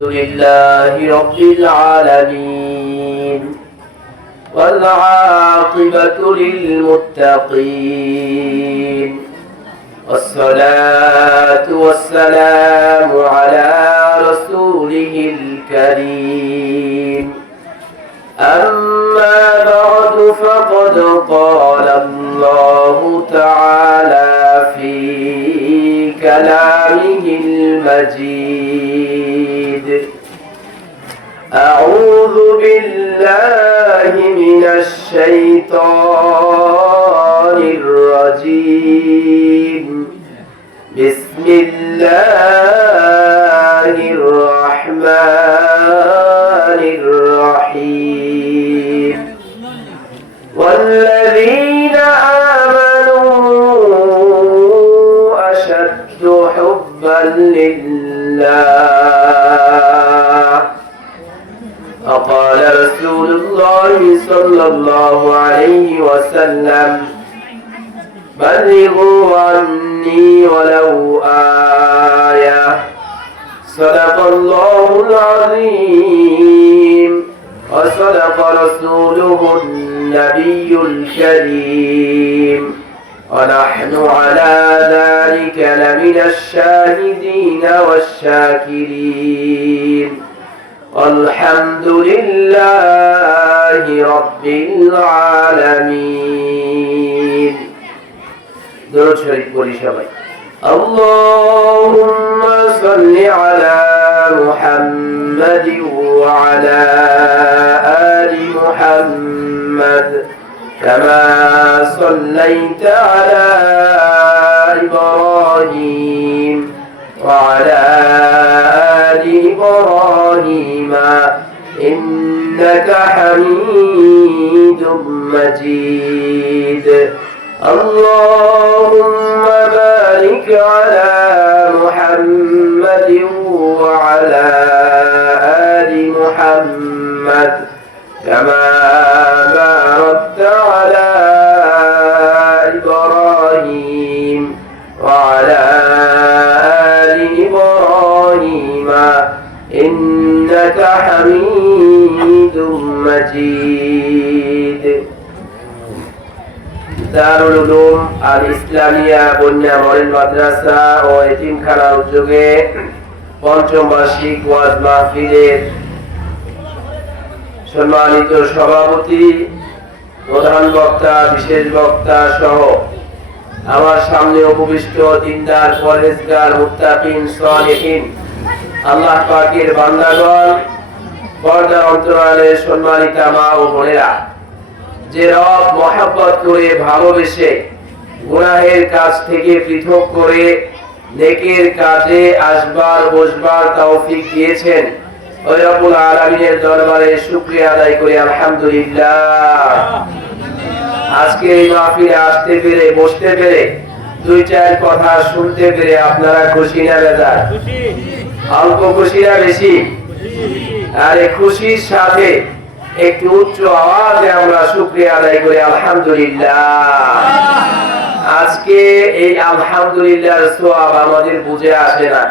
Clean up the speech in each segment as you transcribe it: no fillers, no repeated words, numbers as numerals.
لله رب العالمين والعاقبة للمتقين والصلاة والسلام على رسوله الكريم أما بعد فقد قال الله تعالى في كلامه المجيد أعوذ بالله من الشيطان الرجيم بسم الله الرحمن الرحيم والذين آمنوا أشد حبا لله وقال رسول الله صلى الله عليه وسلم بلغوا عني ولو آية صدق الله العظيم وصدق رسوله النبي الكريم ونحن على ذلك لمن الشاهدين والشاكرين والحمد لله رب العالمين. درود شريف قولي شباب. اللهم صل على محمد وعلى آل محمد كما صليت على إبراهيم وعلى آل إبراهيم إنك حميد مجيد. اللهم بارك على محمد وعلى آل محمد كما باركت على إبراهيم وعلى آل إبراهيم إنك حميد مجيد. দারুল উলুম আল ইসলামিয়া বন্যা মডেল মাদ্রাসা ও এতিমখানার উদ্যোগে পঞ্চম বার্ষিক ওয়াজ মাহফিলের সম্মানিত সভাপতি, প্রধান বক্তা, বিশেষ বক্তা সহ আমার সামনে উপবিষ্ট দিনদার, পরহেজগার, মুত্তাকিন, সালেহিন আল্লাহ পাকের বান্দাগণ, পর্দার অন্তরালের সম্মানিতা মা ও বোনেরা, যে রব মহব্বত করে ভালোবেসে গুনাহের কাজ থেকে পৃথক করে নেকের কাজে আসবার বসবার তৌফিক দিয়েছেন, ওই রব্বুল আলামিনের দরবারে শুকরিয়া আদায় করি আলহামদুলিল্লাহ। আজকে এই মাহফিলে আসতে পেরে, বসতে পেরে, দুই চার কথা শুনতে পেরে আপনারা খুশি না বেজার? অল্প খুশি না বেশি? আর এই খুশির সাথে একটু উচ্চ আওয়াজে আমরা শুকরিয়া আদায় করি আলহামদুলিল্লাহ। আজকে এই আলহামদুলিল্লাহর সওয়াব আমাদের বুঝে আসে না,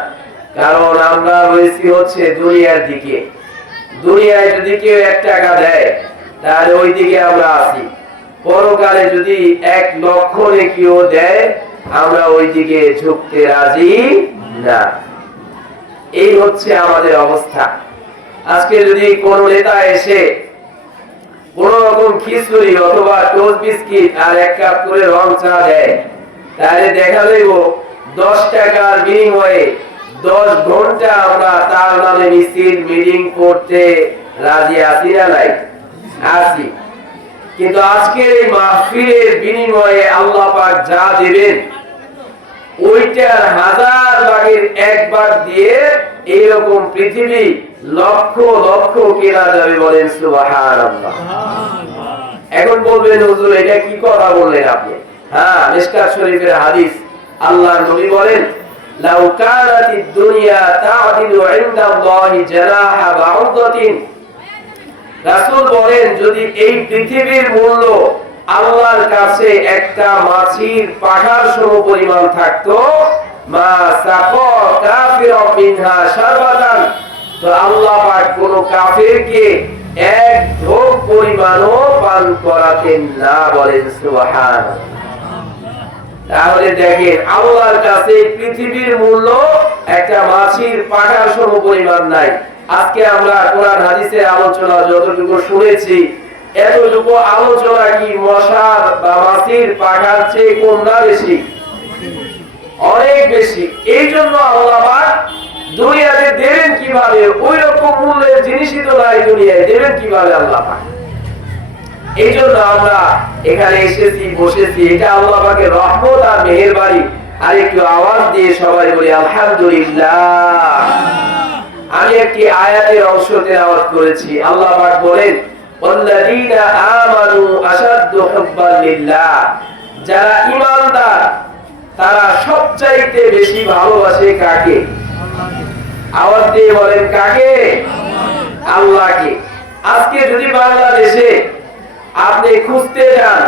কারণ আমরা রয়েছি হচ্ছে দুনিয়ার দিকে। দুনিয়ায় যদি কেউ 1 টাকা দেয় তাহলে ওই দিকে আমরা আছি, পরকালে যদি 1 লক্ষ নেকিও দেয় আমরা ওই দিকে ঝুঁকতে রাজি না। এই হচ্ছে আমাদের অবস্থা। আজকে যদি কোন নেতা এসে কোন রকম খিচুড়ি অথবা টোস্ট বিস্কিট আর 1 কাপ করে রং চা দেয়, তাহলে দেখা যাইব 10 টাকার বিনিময়ে 10 ঘন্টা আমরা তার নামে মিছিল মিটিং করতে রাজি আছি না নাই? আছি। কিন্তু আজকের এই মাহফিলের বিনিময়ে আল্লাহ পাক যা দিবেন ওইটার 1000 ভাগের 1 ভাগ দিয়ে এইরকম পৃথিবী লক্ষ লক্ষ কেনা যাবে, বলেন সুবহানাল্লাহ। এখন বলবেন হুজুর এটা কি কথা বললেন আপনি? হ্যাঁ, মিশকাত শরীফের হাদিস, আল্লাহর নবী বলেন লাউ কানাতিদ দুনিয়া তা'দিলু ইনদাল্লাহি জানাহা বাউদাতিন, রাসূল বলেন যদি এই পৃথিবীর মূল্য আল্লাহর কাছে একটা মাছির পাখার সমপরিমাণ থাকতো, মা সাকা কাফিরা মিনহা শারবাতান, তো আল্লাহ পাক কোন কাফেরকে এক ঢোক পরিমাণও পান করাতেন না, বলেন সুবহানাল্লাহ। তাহলে দেখেন আল্লাহর কাছে পৃথিবীর মূল্য একটা মাছির পাখার সম পরিমাণ নাই। আজকে আমরা কোরআন হাদিসের আলোচনা যতটুকু শুনেছি, এতটুকু আলোচনা কি মশার বা মাছির পাখার চেয়ে কম না বেশি? অনেক বেশি। এই জন্য আল্লাহ পাক দুনিয়াতে দেবেন কিভাবে? ওই রকম মূল্যের জিনিসই তো নাই দুনিয়ায়, দেবেন কিভাবে আল্লাহ পাক? এই জন্য আমরা এখানে এসেছি, বসেছি, এটা আল্লাহ পাকের রহমত আর মেহেরবানি। আর একটু আওয়াজ দিয়ে সবাই বলি আলহামদুলিল্লাহ। আমি একটি আয়াতের অংশ তেলাওয়াত করেছি। আল্লাহ পাক বলেন ওয়াল্লাযীনা আমানু আশাদ্দু হুব্বান লিল্লাহ, যারা ঈমানদার তারা সবচাইতে বেশি ভালোবাসে কাকে? আওয়াজ দিয়ে বলেন কাকে? আল্লাহকে। আজকে যদি বাংলাদেশে আপনি খুঁজতে যান,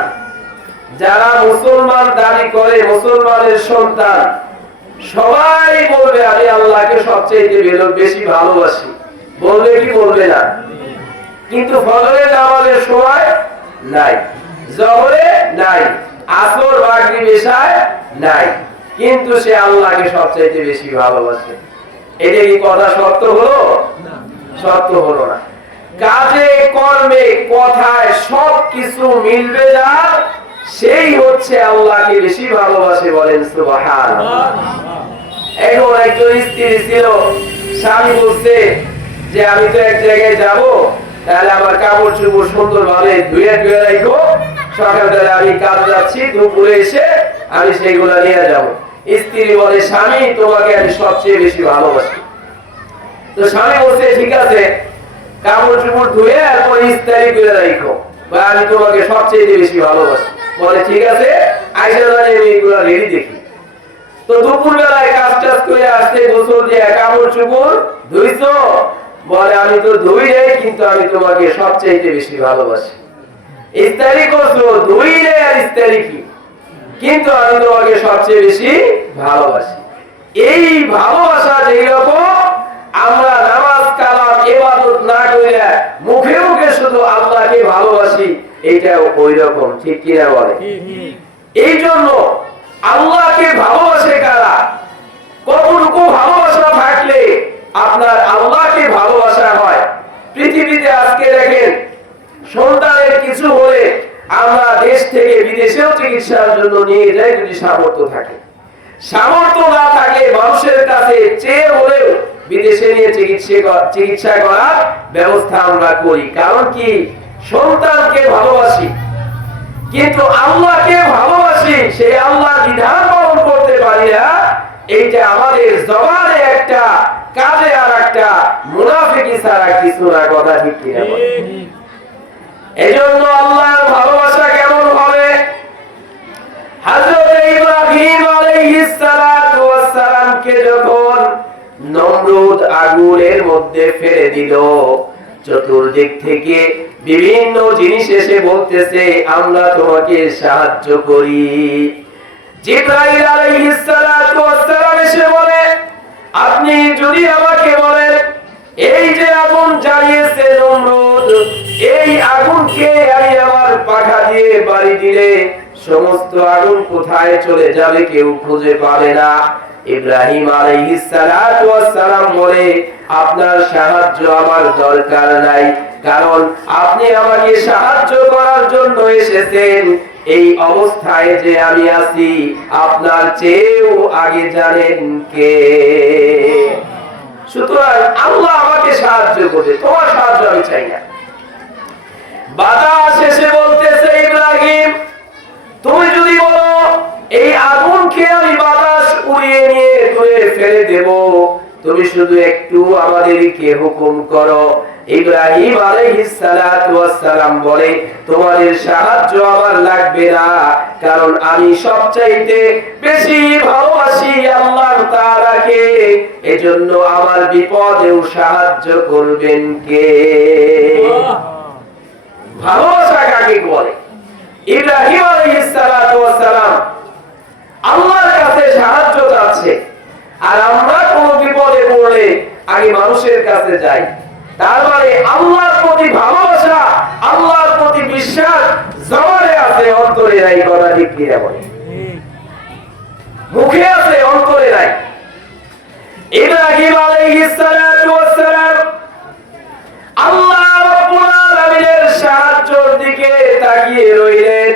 যারা মুসলমান দাবি করে, মুসলমানের সন্তান, সবাই বলবে আমি আল্লাহকে সবচেয়ে বেশি ভালোবাসি। বলবে কি বলবে না? কিন্তু ফজরের নামাজের সময় নাই, জোহরে নাই, আসর মাগরিব এশায় নাই, কিন্তু সে আল্লাহকে সবচেয়ে বেশি ভালোবাসে। এটা কি কথা সত্য হলো? সত্য হলো না। কাজে কর্মে কথায় সবকিছু মিলবে যার, সেই হচ্ছে আল্লাহকে বেশি ভালোবাসে, বলেন সুবহানাল্লাহ। এখন একজন স্ত্রী ছিল, স্বামী বলছে যে আমি তো এক জায়গায় যাব, তাহলে আমার কাপড় চোপড় সুন্দর ভাবে ধুয়ে ধুয়ে রাখো, সকালবেলা আমি কাজ যাচ্ছি, দুপুরে এসে আমি সেইগুলো নিয়ে যাব। স্ত্রী বলে স্বামী তোমাকে আমি সবচেয়ে বেশি ভালোবাসি। তো স্বামী বলছে ঠিক আছে, কাপড় চোপড় ধুয়ে এরপর ইস্ত্রি করে রাখো, বা আমি তোমাকে সবচেয়ে বেশি ভালোবাসি। বলে ঠিক আছে, আইসা জানি আমি এগুলো রেডি দেখি। তো দুপুর বেলায় কাজ টাজ করে আসতে গোসল দিয়ে কাপড় চোপড় ধুইছো? বলে আমি তো ধুই নেই, কিন্তু আমি তোমাকে সবচেয়ে বেশি ভালোবাসি। ইস্ত্রি করছো? ধুই নেই আর ইস্ত্রি কি, কিন্তু আমি তোমাকে সবচেয়ে বেশি ভালোবাসি। এই ভালোবাসা যেই রকম আমরা নামাজ কালাম ইবাদত না করে মুখে মুখে শুধু আল্লাহকে ভালোবাসি, এটাও ওই রকম, ঠিক কিনা বলে? এই জন্য আল্লাহকে ভালোবাসে কারা? কতটুকু ভালোবাসা থাকলে আপনার আল্লাহকে ভালোবাসা হয়? পৃথিবীতে আজকে দেখেন সন্তানের কিছু হলে আমরা দেশ থেকে বিদেশেও চিকিৎসার জন্য নিয়ে যাই, যদি সামর্থ্য থাকে। সামর্থ্য না থাকে মানুষের কাছে চেয়ে হলেও বিদেশে নিয়ে চিকিৎসা করার ব্যবস্থা আমরা করি। কারণ কি? সন্তানকে ভালোবাসি, কিন্তু আল্লাহকে ভালোবাসি, সেই আল্লাহর বিধান পালন করতে পারি না। এইটা আমাদের জবানে একটা, কাজে আর একটা, মুনাফিকি ছাড়া কিছু না, কথা ঠিক কিনা? এজন্য আল্লাহর ভালোবাসা কেমন হবে? হযরত ইব্রাহিম আলাইহিস সালাতু ওয়াস সালামকে যখন নমরুদ আগুনের মধ্যে ফেলে দিল, চতুর্দিক থেকে বিভিন্ন জিনিস এসে বলতেছে আমরা তোমাকে সাহায্য করি। জিবরাইল আলাইহিস সালাতু ওয়াস সালাম এসে বলে আপনি যদি আমাকে বলেন এই যে আগুন জ্বালিয়েছে নমরুদ, এই আগুনকে আমি আমার পাখা দিয়ে বাড়ি দিলে সমস্ত আগুন কোথায় চলে যাবে কেউ খুঁজে পাবে না। ইব্রাহিম আলাইহিস সালাতু ওয়াস সালাম বলে আপনার সাহায্য আমার দরকার নাই, কারণ আপনি আমাকে সাহায্য করার জন্য এসেছেন। এই অবস্থায় যে আমি আছি আপনার চেয়েও আগে জানেন কে। সুতরাং আল্লাহ আমাকে সাহায্য করবে, তোমার সাহায্য আমি চাই না। বাতাস এসে বলতেছে ইব্রাহিম তুমি যদি বলো এই আগুনকে আমি বাতাস উড়িয়ে নিয়ে দূরে ফেলে দেব, তুমি শুধু একটু আমাদেরকে হুকুম করো। ইব্রাহিম আলাইহিস সালাতু ওয়াস সালাম বলে তোমাদের সাহায্য আমার লাগবে না, কারণ আমি সবচাইতে বেশি ভালোবাসি আল্লাহ তাআলাকে, এজন্য আমার বিপদেও সাহায্য করবেন কে? ভালোবাসা কাকে বলে? ইব্রাহিম আলাইহিস সালাতু ওয়াস সালাম আল্লাহর কাছে সাহায্য চাচ্ছে, আর আমরা কোন বিপদে পড়লে আগে মানুষের কাছে যাই। তার মানে আল্লাহর প্রতি ভালোবাসা, আল্লাহর প্রতি বিশ্বাস জবানে আছে, অন্তরে নাই। কথা ঠিক কিনা বলে? মুখে আছে, অন্তরে নাই। ইব্রাহিম আলাইহিস সালাতু ওয়াস সালাম আল্লাহ রাব্বুল আলামিনের সাহায্যের দিকে তাকিয়ে রইলেন।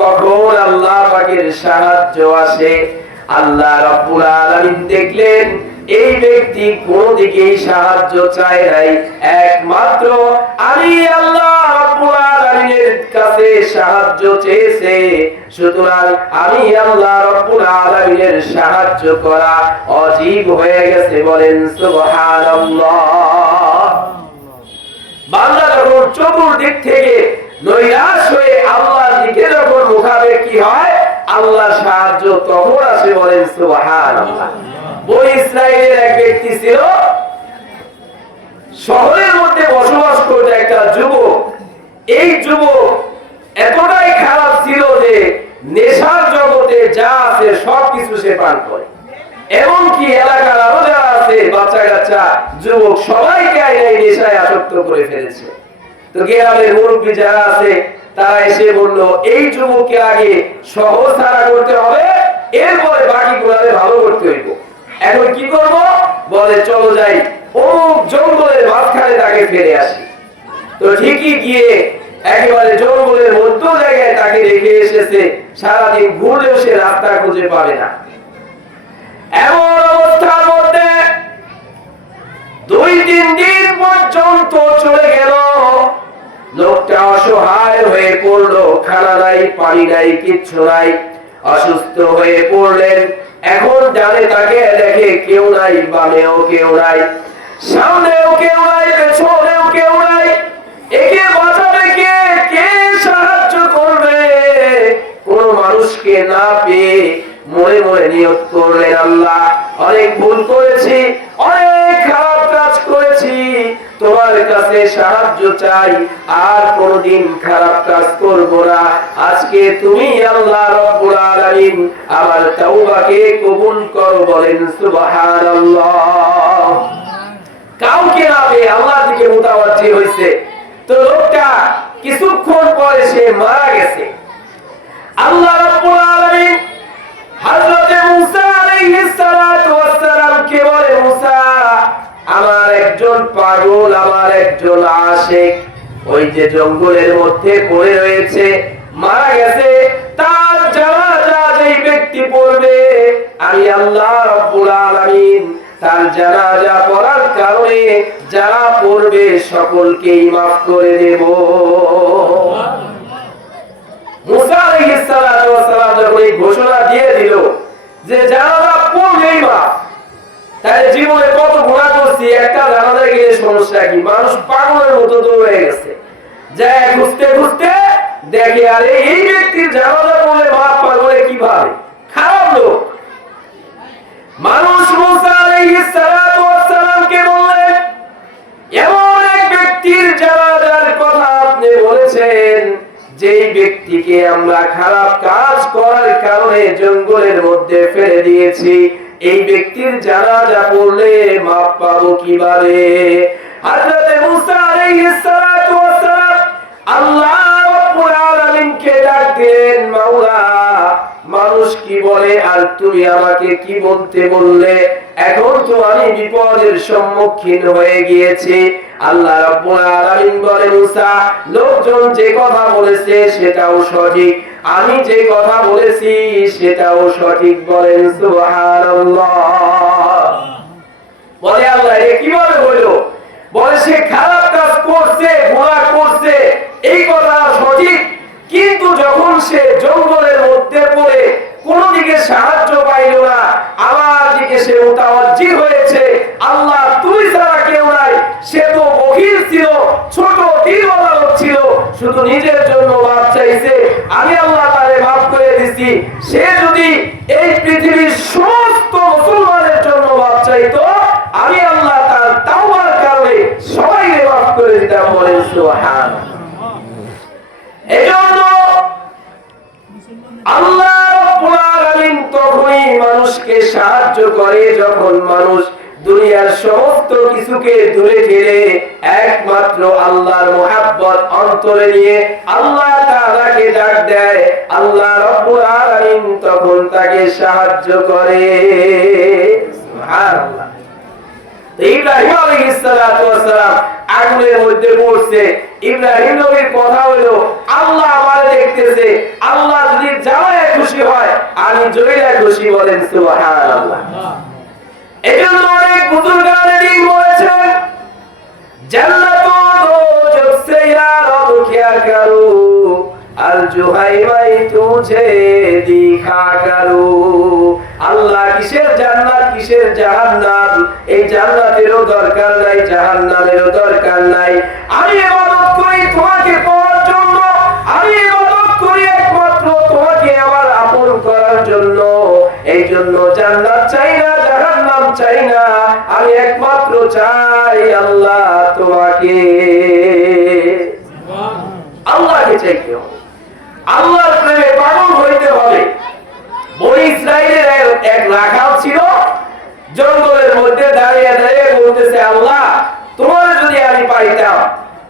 কখন আল্লাহ পাকের সাহায্য আসে, আল্লাহ রাব্বুল আলামিন দেখলেন এই ব্যক্তি কোন দিকেই সাহায্য চায় নাই, একমাত্র আমি আল্লাহ রাব্বুল আলামিনের কাছে সাহায্য চেয়েছে। সুতরাং আমি আল্লাহ রাব্বুল আলামিনের সাহায্য করা ওয়াজিব হয়ে গেছে। বলেন সুবহানাল্লাহ। বান্দা যখন চতুর্দিক থেকে নৈরাশ হয়ে আল্লাহর দিকে যখন মুখাপেক্ষী হয়, আল্লাহ সাহায্য তখন আসে। বলেন সুবহানাল্লাহ। বনি ইসরাইলের এক ব্যক্তি ছিল, শহরের মধ্যে বসবাস করত একটা যুবক। এই যুবক এতটাই খারাপ ছিল যে নেশার জগতে যা আছে সবকিছু সে পান করে। এমনকি এলাকার আরো যারা আছে, বাচ্চা কাচ্চা, যুবক, সবাইকে এই নেশায় আসক্ত করে ফেলেছে। তো গ্রামের মুরব্বী যারা আছে তারা এসে বলল, এই যুবককে আগে শহর ছাড়া করতে হবে, এরপরে বাকি গুলারে ভালো করতে হইব। এখন কি করব? বলে চলো যাই অমুক জঙ্গলের মাঝখানে তাকে ফেলে আসি। তো ঠিকই গিয়ে একেবারে জঙ্গলের মধ্য জায়গায় তাকে রেখে এসেছে। সারাদিন ঘুরলেও সে রাস্তা খুঁজে পাবে না। এমন অবস্থার মধ্যে 2-3 দিন পর্যন্ত চলে গেল। লোকটা অসহায় হয়ে পড়লো, খানা নাই, পানি নাই, কিচ্ছু নাই, অসুস্থ হয়ে পড়লেন। এখন জানে তাকে দেখে কেউ নাই, বামেও কেউ নাই, সামনেও কেউ নাই, পেছনেও কেউ নাই। একে বাঁচাবে কে? কে সাহায্য করবে? কোন মানুষকে না পেয়ে মনে মনে নিয়ত করলেন, আল্লাহ অনেক ভুল করেছি, অনেক খারাপ কাজ করেছি, তোমার কাছে সাহায্য চাই, আর কোনদিন খারাপ কাজ করব না। আজকে তুমি আল্লাহ রাব্বুল আলামিন আমার তাওবাকে কবুল করো। বলেন সুবহানাল্লাহ। কাউকে না পেয়ে আল্লাহর দিকে মুতাওয়াজ্জি হয়েছে। তো লোকটা কিছুক্ষণ পরে সে মারা গেছে। আল্লাহ রাব্বুল আলামিন হযরত মুসা আলাইহিস সালাতু ওয়াস সালামকে বলে, মুসা, আমার একজন পাগল, আমার একজন আশিক ওই যে জঙ্গলের মধ্যে পড়ে রয়েছে, মারা গেছে, তার জানাজা যেই ব্যক্তি পড়বে, আমি আল্লাহ রাব্বুল আলামিন তার জানাজা পড়ার কারণে যারা পড়বে সকলকেই মাফ করে দেব। মুসা আলাইহিস সালাতু ওয়াস সালাম যখন এই ঘোষণা দিয়ে দিল যে জানাজা পড়লেই মাফ, তাই জীবনে কত গুনাহ করছি, একটা জানাজায় গেলে সমস্যা কি? মানুষ পাগলের মতো দৌড়ে গেছে, যায় খুঁজতে খুঁজতে দেখে আরে এই ব্যক্তির জানাজা পড়লে মাফ পাগলে কিভাবে? খারাপ লোক। মানুষ মুসা আলাইহিস সালাতু ওয়াস সালামকে বললেন, এমন এক ব্যক্তির জানাজার কথা আপনি বলেছেন যেই ব্যক্তিকে আমরা খারাপ কাজ করার কারণে জঙ্গলের মধ্যে ফেলে দিয়েছি, এই ব্যক্তির জানাজা পড়লে মাফ পাবো কিভাবে? হযরত মুসা আলাইহিস সালাতু ওয়াস সালাম আল্লাহ রাব্বুল আলামিনকে ডাক দিলেন, মাওলা, মানুষ কি বলে আর তুমি আমাকে কি বলতে বললে? এখন তো আমি বিপদের সম্মুখীন হয়ে গিয়েছি। আল্লাহ রাব্বুল আলামিন বলে, মুসা, লোকজন যে কথা বলেছে সেটাও সঠিক, আমি যে কথা বলেছি সেটাও সঠিক। বলেন সুবহানাল্লাহ। বলে আল্লাহ এ কিভাবে হইলো? বলে সে খারাপ কাজ করছে, গুনাহ করছে, এই কথা সঠিক, কিন্তু যখন সে জঙ্গলের মধ্যে পড়ে কোন দিকে সাহায্য পাইল না, আমার দিকে সে মুতাওয়াজ্জি হয়েছে, আল্লাহ তুই ছাড়া কেউ নাই। সে তো বখিল ছিল, ছোট দিলওয়ালা লোক ছিল, শুধু নিজের জন্য মাফ চাইছে, আমি আল্লাহ তারে মাফ করে দিছি। সে যদি এই পৃথিবীর সমস্ত মুসলমানের জন্য মাফ চাইতো, আমি আল্লাহ তার তাওবার কারণে সবাইকে মাফ করে দিতাম। বলেন সুবহানাল্লাহ। এজন্য আল্লাহ রাব্বুল আলামিন তখনই মানুষকে সাহায্য করে যখন মানুষ দুনিয়ার সমস্ত কিছুকে দূরে ঠেলে একমাত্র আল্লাহর মুহাব্বত অন্তরে নিয়ে আল্লাহ তাআলাকে ডাক দেয়, আল্লাহ রাব্বুল আলামিন তখন তাকে সাহায্য করে। সুবহানাল্লাহ। ইব্রাহিম আলাইহিস সালাতু ওয়াস সালাম আগুনের মধ্যে পড়ছে। ইব্রাহিম নবীর কথা হলো, আল্লাহ আমারে দেখতেছে, আল্লাহ যদি জ্বালায় খুশি হয় আমি জ্বলে খুশি। বলেন সুবহানাল্লাহ। এজন্য অনেক বুজুর্গানে বলেছেন, জান্নাত ও দোজখ সে ইয়ার क्या करूं আরজু হাই মাই তুঝে দিখা কरूं। আল্লাহ কিসের জান্নাত কিসের জাহান্নাম, এই জান্নাতেরও দরকার নাই জাহান্নামেরও দরকার নাই। আমি ইবাদত করি তোমাকে পাওয়ার জন্য, আমি ইবাদত করি একমাত্র তোমাকে আমার আপন করার জন্য। এই জন্য জান্নাত চাই না জাহান্নাম চাই না, আমি একমাত্র চাই আল্লাহ তোমাকে। আল্লাহকে চাইতে হবে, আল্লাহর প্রেমে পাগল হইতে হবে। বনি ইসরাইলের এক রাখাল ছিল, জঙ্গলের মধ্যে দাঁড়িয়ে দাঁড়িয়ে বলতেছে, আল্লাহ তোমার যদি আমি পাইতাম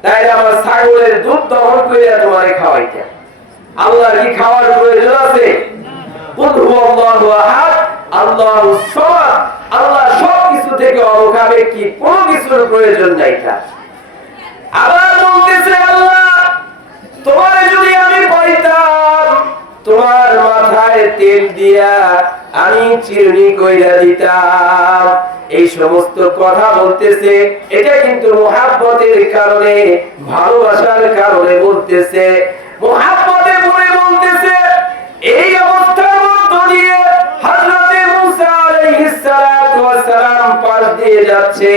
তাহলে আমার ছাগলের দুধ দহন করে তোমারে খাওয়াইতাম। আল্লাহর কি খাওয়ার প্রয়োজন আছে? আল্লাহুস সামাদ, আল্লাহ সবকিছু থেকে অভাবে কি কোনো কিছুর প্রয়োজন নাই তার। আবার বলতেছে, আল্লাহ তোমারে যদি আমি পাইতাম তোমার মাথায় তেল দিয়া আমি চিরুনি কইরা দিতাম। এই সমস্ত কথা বলতেছে, এটা কিন্তু মুহাব্বতের কারণে ভালোবাসার কারণে বলতেছে। মুহাব্বতে পড়ে বলতেছে। এই অবস্থার মধ্য দিয়ে হযরতে মুসা আলাইহিস সালাতু ওয়াস সালাম পাশ দিয়ে যাচ্ছে।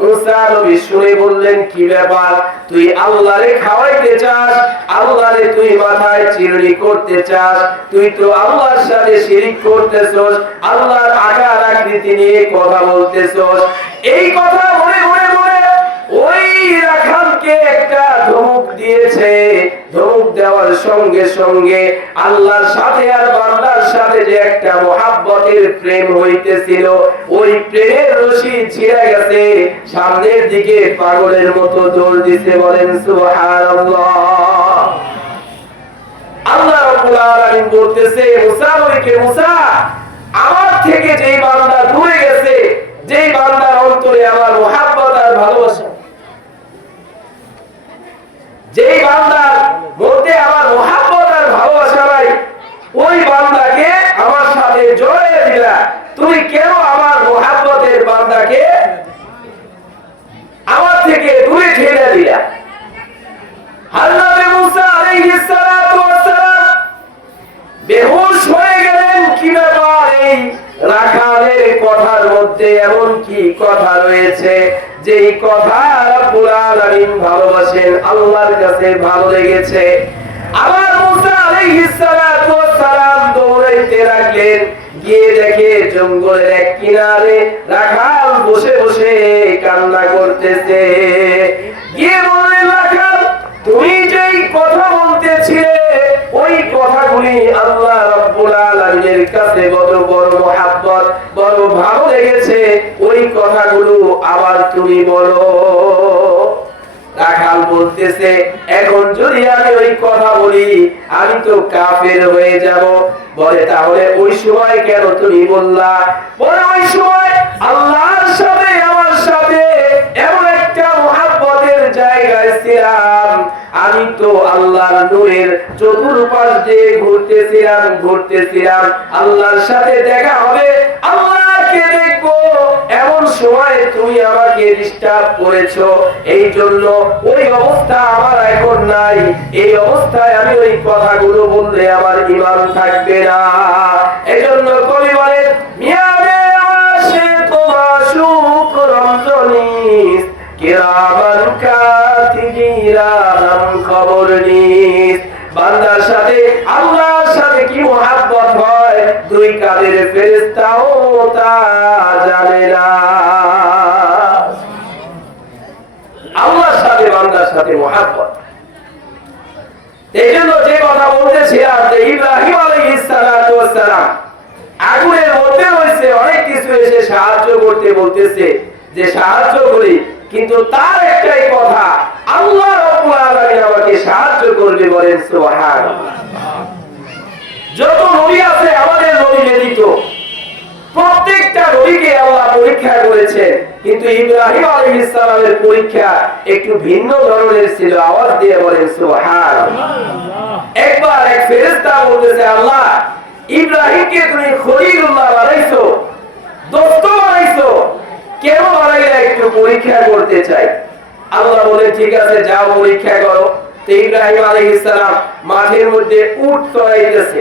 মুসা নবী শুনে বললেন, কি ব্যাপার, তুই আল্লাহরে খাওয়াইতে চাস, আল্লাহরে তুই মাথায় চিরুনি করতে চাস, তুই তো আল্লাহর সাথে শিরিক করতেছস, আল্লাহর আকার আকৃতি নিয়ে কথা বলতেছস। এই কথা বলে বলে বলে ওই রাখালকে একটা ধমক দিয়েছে। ধমক দেওয়ার সঙ্গে সঙ্গে আল্লাহর সাথে আর বান্দার সাথে যে একটা মুহাব্বতের প্রেম হইতেছিল, ওই প্রেমের রশি ছিঁড়ে গেছে, সামনের দিকে পাগলের মতো দৌড় দিতে। বলেন সুবহানাল্লাহ। আল্লাহ রাব্বুল আলামিন বলতেছে মুসা নবীকে, মুসা আমার থেকে যেই বান্দা দূরে গেছে, যেই বান্দার অন্তরে আমার মুহাব্বত আর ভালোবাসা, যেই বান্দার মধ্যে আমার মুহাব্বত আর ভালোবাসা নাই, ওই বান্দাকে আমার সাথে জড়িয়ে দিলা। তুমি কেন আমার মুহাব্বতের বান্দাকে আমার থেকে দূরে ঠেলে দিলা? হযরত মুসা আলাইহিস সালাতু ওয়াস সালাম বেহুশ হয়ে গেলেন। কি ব্যাপার, এই রাখালের কথার মধ্যে এমন কি কথা রয়েছে যেই কথা রব্বুল আলামিন ভালোবাসেন, আল্লাহর কাছে ভালো লেগেছে? আবার মুসা আলাইহিস সালাতু ওয়াস সালাম দৌড়াইতে লাগলেন। গিয়ে দেখে জঙ্গলের এক কিনারে রাখাল বসে বসে কান্না করতেছে। গিয়ে বললেন, রাখাল তুমি যেই কথা বলতেছিলে ওই কথাগুলি আল্লাহ রাব্বুল আলামিনের কাছে বড় বড় মুহাব্বত, বড় ভালো লেগেছে, ওই কথাগুলো আবার তুমি বলো। রাখাল বলতেছে, এখন যদি আমি ওই কথা বলি আমি তো কাফের হয়ে যাব। বলে, তাহলে ওই সময় কেন তুমি বললা? বলে, ওই সময় আল্লাহর সাথে আমার সাথে এমন একটা মুহাব্বতের জায়গায় ছিলাম, আমি তো আল্লাহর নূরের চতুর্পাশ দিয়ে ঘুরতেছিলাম, আল্লাহর সাথে দেখা হবে, আল্লাহকে দেখবো, এমন সময় তুমি আমাকে ডিস্টার্ব করেছো। এই জন্য ওই অবস্থা আমার এখন নাই। এই অবস্থায় আমি ওই কথাগুলো বললে আমার ঈমান থাকবে না। এজন্য কবি বলেন, মিয়াবে আসে তোমার সুখ রমজনিস, কিরামান কাতিবিরা নাম খবর নিস। বান্দার সাথে আল্লাহর সাথে কি মুহাব্বত হয়, দুই কাদের ফেরেশতাও তা জানে না। আল্লাহর সাথে বান্দার সাথে মুহাব্বত। এইজন্য যে কথা বলতেছিলাম যে ইব্রাহিম আলাইহিস সালাতু ওয়াস সালাম আগুনের মধ্যে রয়েছে, অনেক কিছু কিছু এসে সাহায্য করতে বলতেছে যে সাহায্য করি, কিন্তু তার একটাই কথা, আল্লাহ রাব্বুল আলামিন আমাকে সাহায্য করবে, বলেন সুবহানাল্লাহ। যত নবী আছে আমাদের নবী ব্যতীত প্রত্যেকটা নবীকে আল্লাহ পরীক্ষা করেছেন, কিন্তু ইব্রাহিম আলাইহিস সালামের পরীক্ষা একটু ভিন্ন ধরনের ছিল। আওয়াজ দিয়ে বলেন সুবহানাল্লাহ। একবার এক ফেরেশতা বলতেছে, আল্লাহ ইব্রাহিমকে তুমি খলিলুল্লাহ বানাইছো, দোস্ত বানাইছো, কেন বানাইলে একটু পরীক্ষা করতে চাই। আল্লাহ বলেন ঠিক আছে, যাও পরীক্ষা করো। তো ইব্রাহিম আলাইহিস সালাম মাঠের মধ্যে উট চড়াইতেছে।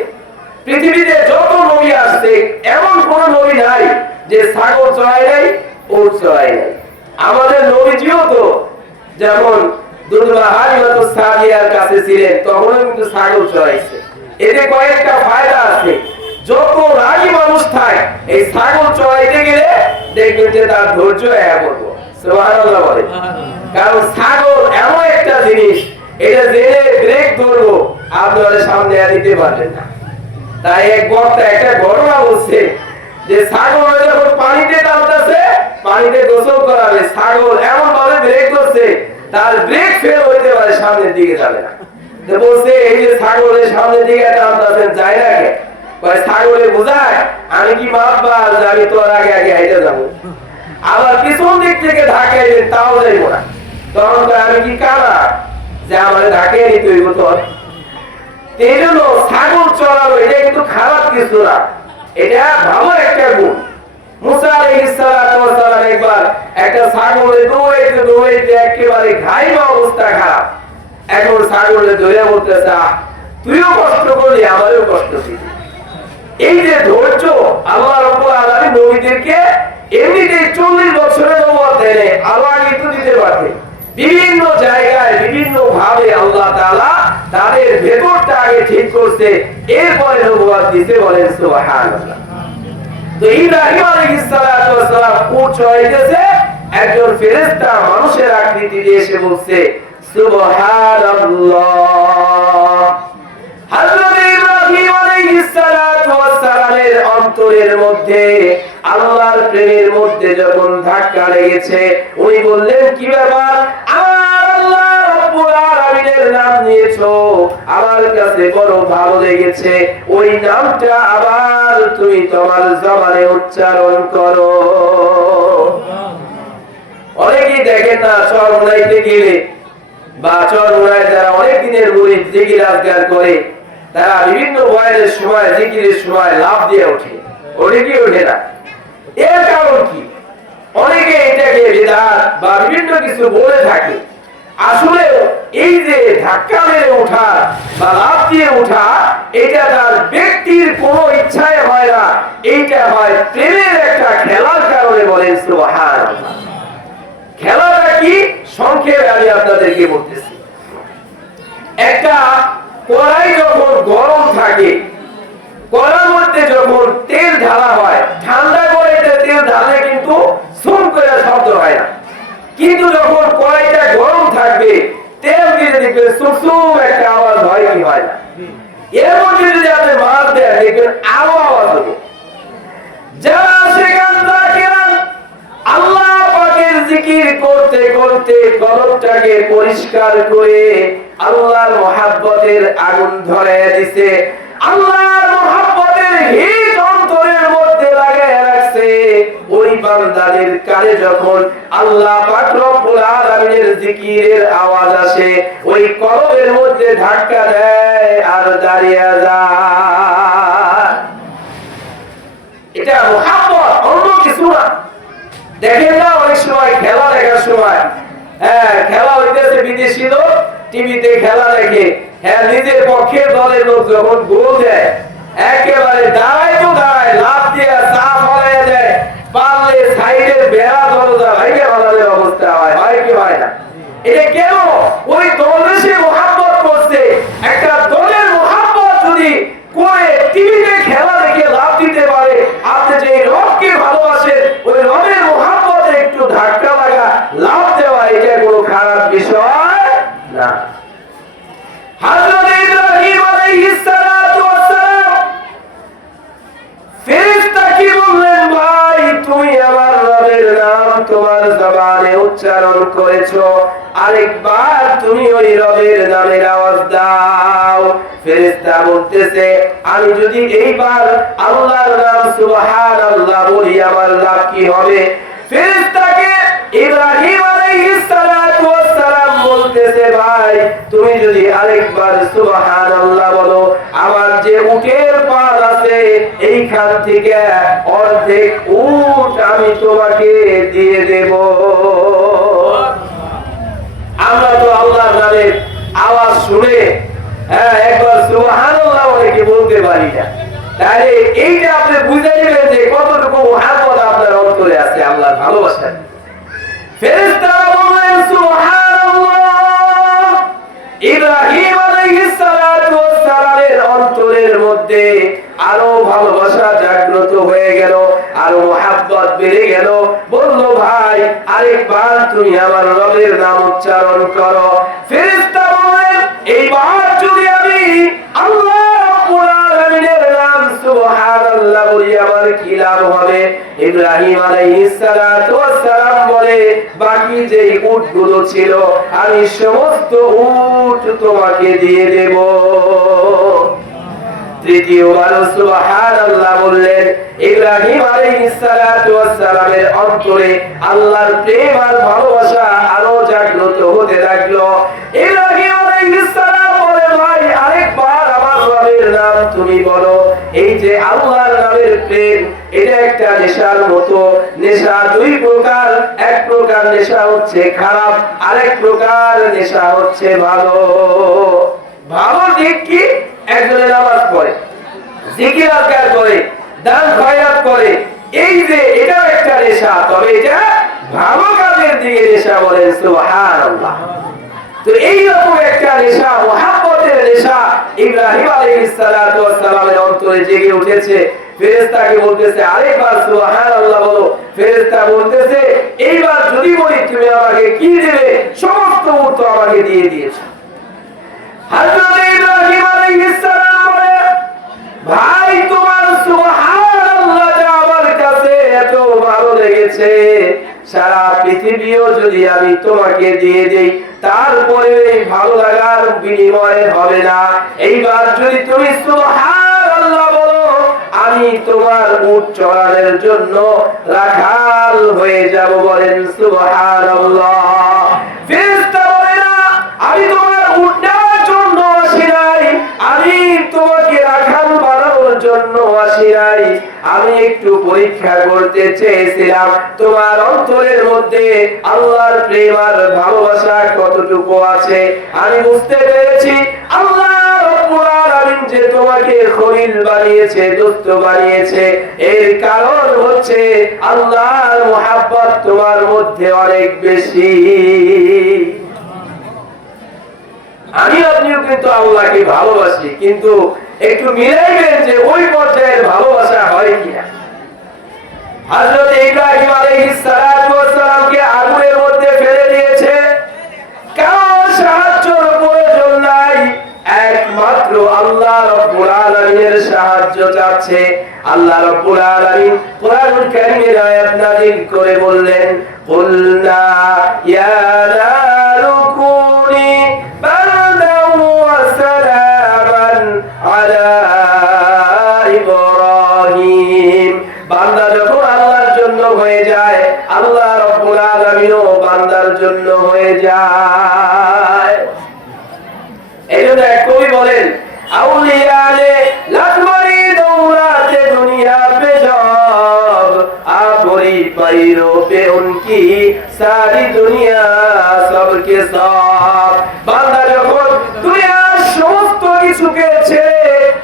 পৃথিবীতে যত নবী আসছে এমন কোন নবী নাই যে ছাগল চড়ায় নাই, উট চড়ায় নাই। আমাদের নবীজিও তো যেমন দুর্গা হালিমাতুস সাদিয়ার কাছে ছিলেন, তখনও কিন্তু ছাগল চড়াইছে। এতে কয়েকটা ফায়দা আছে। যত রাগী মানুষ থাকে এই ছাগল চড়াইতে গেলে দেখবেন যে তার ধৈর্য এক করবো। সুবহানাল্লাহ বলে। কারণ ছাগল এমন একটা জিনিস, এটা জেনে ব্রেক ধরবো আপনাদের সামনে দিতে পারবেন না। তাই এক বক্তা একটা ঘটনা বলছে যে ছাগল যখন পানিতে নামতেছে, পানিতে গোসল করাবে, ছাগল এমন ভাবে ব্রেক করছে তার ব্রেক ফেল হইতে পারে, সামনের দিকে যাবে না। বলছে এই যে ছাগলের সামনের দিকে টানতেছেন যায় না কে? ছাগলে বোঝায় আমি কি মাপবার যে আমি তোর আগে আগে হেঁটে যাবো, আবার পিছন দিক থেকে ধাক্কাইবেন তাও যাইবো না। তখন আমি কি কানা যে আমার ধাক্কাই নিতে হইব তোর? এই জন্য ছাগল চড়ানো এটা কিন্তু খারাপ কিছু না, এটা ভালো একটা গুণ। মুসা আলাইহিস সালাম একবার একটা ছাগলে দৌড়াইতে দৌড়াইতে একেবারে ঘাইমা অবস্থা খারাপ। এখন ছাগলে ধরে বলতেছে, তুইও কষ্ট করলি আমারও কষ্ট দিলি। এই যে ধৈর্য, আল্লাহ রাব্বুল আলামিন নবীদেরকে এমনিতেই 40 বছরের নবুয়ত দেন, আল্লাহ কিন্তু দিতে পারতেন। বিভিন্ন জায়গায় বিভিন্ন ভাবে আল্লাহ তাআলা তাদের ভেতরটা আগে ঠিক করছে, এরপরে নবুয়ত দিতে, বলেন সুবহানাল্লাহ। তো ইব্রাহিম আলাইহিস সালাম উট চড়াইতেছে, একজন ফেরেশতা মানুষের আকৃতি দিয়ে এসে বলছে সুবহানাল্লাহ। হযরত ইব্রাহিম আলাইহিস সালামের অন্তরের মধ্যে আল্লাহর প্রেমের মধ্যে যখন ধাক্কা লেগেছে, উনি বললেন কি ব্যাপার, আল্লাহ রাব্বুল আলামিনের নাম নিয়েছো, আমার কাছে বড় ভালো লেগেছে, ওই নামটা আবার তুমি তোমার জবানে উচ্চারণ করো। অনেকেই দেখেন না চরমনাইতে গেলে বা চরমনায় যারা অনেক দিনের মুরিদ জিকির আজকার করে, তারা বিভিন্ন বয়ানের সময় জিকিরের সময় লাভ দিয়ে ওঠে, অনেকেই ওঠে না। এর কারণ কি? অনেকে এটাকে বিদআত বা বিভিন্ন কিছু বলে থাকে। আসলে এই যে ধাক্কা মেরে ওঠা বা লাভ দিয়ে ওঠা, এটা তার ব্যক্তির কোনো ইচ্ছায় হয় না, এইটা হয় প্রেমের একটা খেলার কারণে, বলেন সুবহানাল্লাহ। খেলাটা কি? সংক্ষেপে আমি আপনাদেরকে বলতেছি। একটা কড়াই যখন গরম থাকে, কড়ার মধ্যে যখন তেল ঢালা হয়, ঠান্ডা কড়াইতে তেল ঢালে কিন্তু সুম করে শব্দ হয় না, কিন্তু যখন কড়াইটা গরম থাকবে তেল দিয়ে দেখবেন সুসুম একটা আওয়াজ হয় কি হয় না? এর মধ্যে যদি আপনি মাছ দেন দেখবেন আরো আওয়াজ হবে। যারা সেখান জাকিরান আল্লাহ পাকের জিকির করতে করতে কলবটাকে পরিষ্কার করে আল্লাহর মহব্বতের আগুন ধরায় দিছে, আল্লাহর মহব্বতের হিট অন্তরের মধ্যে লাগায় রাখছে, ওই বান্দাদের কানে যখন আল্লাহ পাক রব্বুল আলামিনের জিকিরের আওয়াজ আসে, ওই কলবের মধ্যে ধাক্কা দেয় আর দাঁড়িয়ে যায়। এটা মহব্বত, অন্য কিছু না। দেখেন না অনেক সময় খেলা দেখার সময়, খেলা হইতেছে, বিদেশি লোক টিভিতে খেলা দেখে, নিজের পক্ষের দলের লোক যখন গোল দেয় একেবারে দাঁড়ায় তো দাঁড়ায়, লাফ দিয়ে চা ফলাইয়া দেয়, পারলে সাইডের বেড়া দরজা ভাইকে ফেলানোর অবস্থা হয়, হয় কি হয় না? এটা কেন? ওই দলে সে মহব্বত করছে। একটা দলের মহব্বত যদি করে টিভিতে খেলা দেখে লাভ দিতে পারে, আপনি যে রবকে ভালোবাসেন ওই রবের মহব্বতে একটু ধাক্কা লাগা, লাভ দেওয়া, এটা কোনো খারাপ বিষয় না। হযরত ইব্রাহিম আলাইহিস সালাতু ওয়াস সালাম ফেরেশতা কি বললেন, ভাই উচ্চারণ করেছো, আরেকবার তুমি ওই রবের নামের আওয়াজ দাও। ফেরেশতা বলতেছে আমি যদি এইবার আল্লাহর নাম সুবহানাল্লাহ বলি আমার লাভ কি হবে? ফেরেশতাকে ইব্রাহিম আলাইহিস সালাতু ওয়াস সালাম বলতেছে ভাই তুমি যদি আরেকবার সুবহানাল্লাহ বলো আমার যে উটের পাল আছে এইখান থেকে অর্ধেক উট আমি তোমাকে দিয়ে দেব। আমরা তো আল্লাহর নামের আওয়াজ শুনে একবার সুবহানাল্লাহ অনেকে বলতে পারি না। তাহলে এইটা আপনি বুঝে নেবেন যে কতটুকু মহব্বত আপনার অন্তরে আছে আল্লাহর ভালোবাসা। ফেরেশতারা বললেন সুবহানাল্লাহ। ইব্রাহিম আলাইহিস সালাতু ওয়াস সালামের অন্তরের মধ্যে আরো ভালোবাসা জাগ্রত হয়ে গেল, আরো মহব্বত বেড়ে গেল। বলল ভাই আরেকবার তুমি আমার রবের নাম উচ্চারণ করো। ফেরেশতা বললেন এইবার যদি আমি আল্লাহ রাব্বুল আলামিনের নাম সুবহানাল্লাহ বলি আমার কি লাভ হবে? ইব্রাহিম আলাইহিস সালাতু ওয়াস সালাম বলে বাকি যে উটগুলো ছিল আমি সমস্ত উট তোমাকে দিয়ে দেব। তৃতীয়বার সুবহানাল্লাহ বললেন। ইব্রাহিম আলাইহিস সালাতু ওয়াস সালামের অন্তরে আল্লাহর প্রেম আর ভালোবাসা আরো জাগ্রত হতে লাগলো। ইব্রাহিম আলাইহিস সালাম বলে ভাই আরেকবার আমার রবের নাম তুমি বলো। এই যে আল্লাহর নামের প্রেম এটা একটা নেশার মতো। নেশা দুই প্রকার, এক প্রকার নেশা হচ্ছে খারাপ, আরেক প্রকার নেশা হচ্ছে ভালো। ভালো দিক কি? একজনের নামাজ পড়ে, জিকির আজকার করে, দান খয়রাত করে, এই যে এটাও একটা নেশা, তবে এটা ভালো কাজের দিকে নেশা বলেন সুবহানাল্লাহ। তো এইরকম একটা নেশা, মুহাব্বতের নেশা ইব্রাহিম আলাইহিস সালাতু ওয়াস সালামের অন্তরে জেগে উঠেছে। ফেরেশতাকে বলতেছে আরেকবার সুবহানাল্লাহ বলো। ফেরেশতা বলতেছে এইবার যদি বলি তুমি আমাকে কি দেবে? সমস্ত উট তো আমাকে দিয়ে দিয়েছো। হযরত ইব্রাহিম আলাইহিস সালাম বলে ভাই তোমার সুবহানাল্লাহ আমার কাছে এত ভালো লেগেছে সারা পৃথিবীও যদি আমি তোমাকে দিয়ে দেই তারপরে এই ভালো লাগার বিনিময়ে হবে না। এইবার যদি তুমি সুবহানাল্লাহ বলো আমি তোমার উট চড়ানোর জন্য রাখাল হয়ে যাব। বলেন সুবহানাল্লাহ। ফেরেশতা বলে না আমি তোমার উট নেওয়ার জন্য আসি নাই, আমি তোমাকে রাখাল বানানোর জন্য আসি নাই, আমি একটু পরীক্ষা করতে চেয়েছিলাম তোমার অন্তরের মধ্যে আল্লাহর প্রেম আর ভালোবাসা কতটুকু আছে। আমি বুঝতে পেরেছি আল্লাহ রাব্বুল আলামিন যে তোমাকে খলিল বানিয়েছে, দোস্ত বানিয়েছে, এর কারণ হচ্ছে আল্লাহর মুহাব্বত তোমার মধ্যে অনেক বেশি। আমি আপনিও কিন্তু আল্লাহকে ভালোবাসি, কিন্তু একটু মিলাইবেন যে ওই পর্যায়ের ভালোবাসা হয় কিনা। হযরত ইব্রাহিম আলাইহিস সালাতু ওয়াস সালামকে আগুনের মধ্যে ফেলে দিয়েছে, কারো সাহায্যের প্রয়োজন নাই, একমাত্র আল্লাহ রাব্বুল আলামিনের সাহায্য চাচ্ছে। আল্লাহ রাব্বুল আলামিন কোরআনুল কারীমের আয়াত নাযিল করে বললেন কুলনা ইয়া নারু কুনি বারদান ওয়া সালামান আলা ইব্রাহিম। বান্দা যখন আল্লাহর জন্য হয়ে যায় আল্লাহ রাব্বুল আলামিনও বান্দার জন্য হয়ে যায়। এইজন্য এক কবি বলেন আউলিয়া ने लखमरी दौराते दुनिया पे जब आखरी पैरों पे उनकी सारी दुनिया सबके सब। बांदा যখন দুনিয়ার সমস্ত কিছুকে ছেড়ে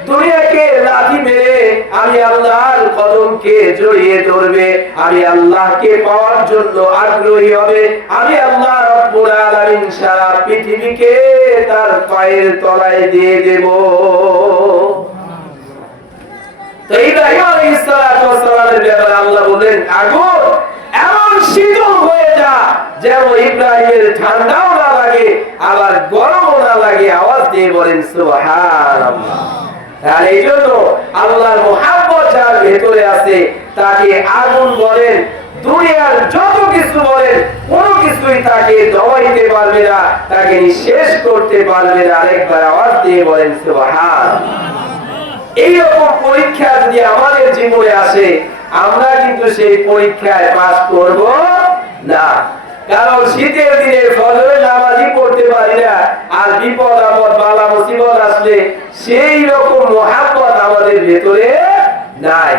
দুনিয়াকে লাথি মেরে আমি আল্লাহর কদমকে জড়িয়ে ধরবে, আমি আল্লাহকে পাওয়ার জন্য আগ্রহী হবে, আমি আল্লাহ রাব্বুল আলামিন সারা পৃথিবীকে তার পায়ের তলায় দিয়ে দেব। তো ইব্রাহিম আলাইহিস সালাতু ওয়াস সালামের ব্যাপারে আল্লাহ বলেন আগুন এমন শীতল হয়ে যা যেন ইব্রাহিমের ঠান্ডাও না লাগে আবার গরমও না লাগে। আওয়াজ দিয়ে বলেন সুবহানাল্লাহ। আর এই জন্য আল্লাহর মুহাব্বত যার ভেতরে আছে তাকে আগুন বলেন দুনিয়ার যত কিছু বলেন কোনো কিছুই তাকে দমাইতে পারবে না, তাকে শেষ করতে পারবে না। আরেকবার আওয়াজ দিয়ে বলেন সুবহানাল্লাহ। এইরকম পরীক্ষা যদি আমাদের জীবনে আসে, আমরা কিন্তু সেই পরীক্ষায় পাস করব না। কারণ শীতের দিনে ফজরের নামাজই পড়তে পারি না, আর বিপদ আপদ বালা মুসিবত আসলে সেই রকম মহাব্বত আমাদের ভেতরে নাই।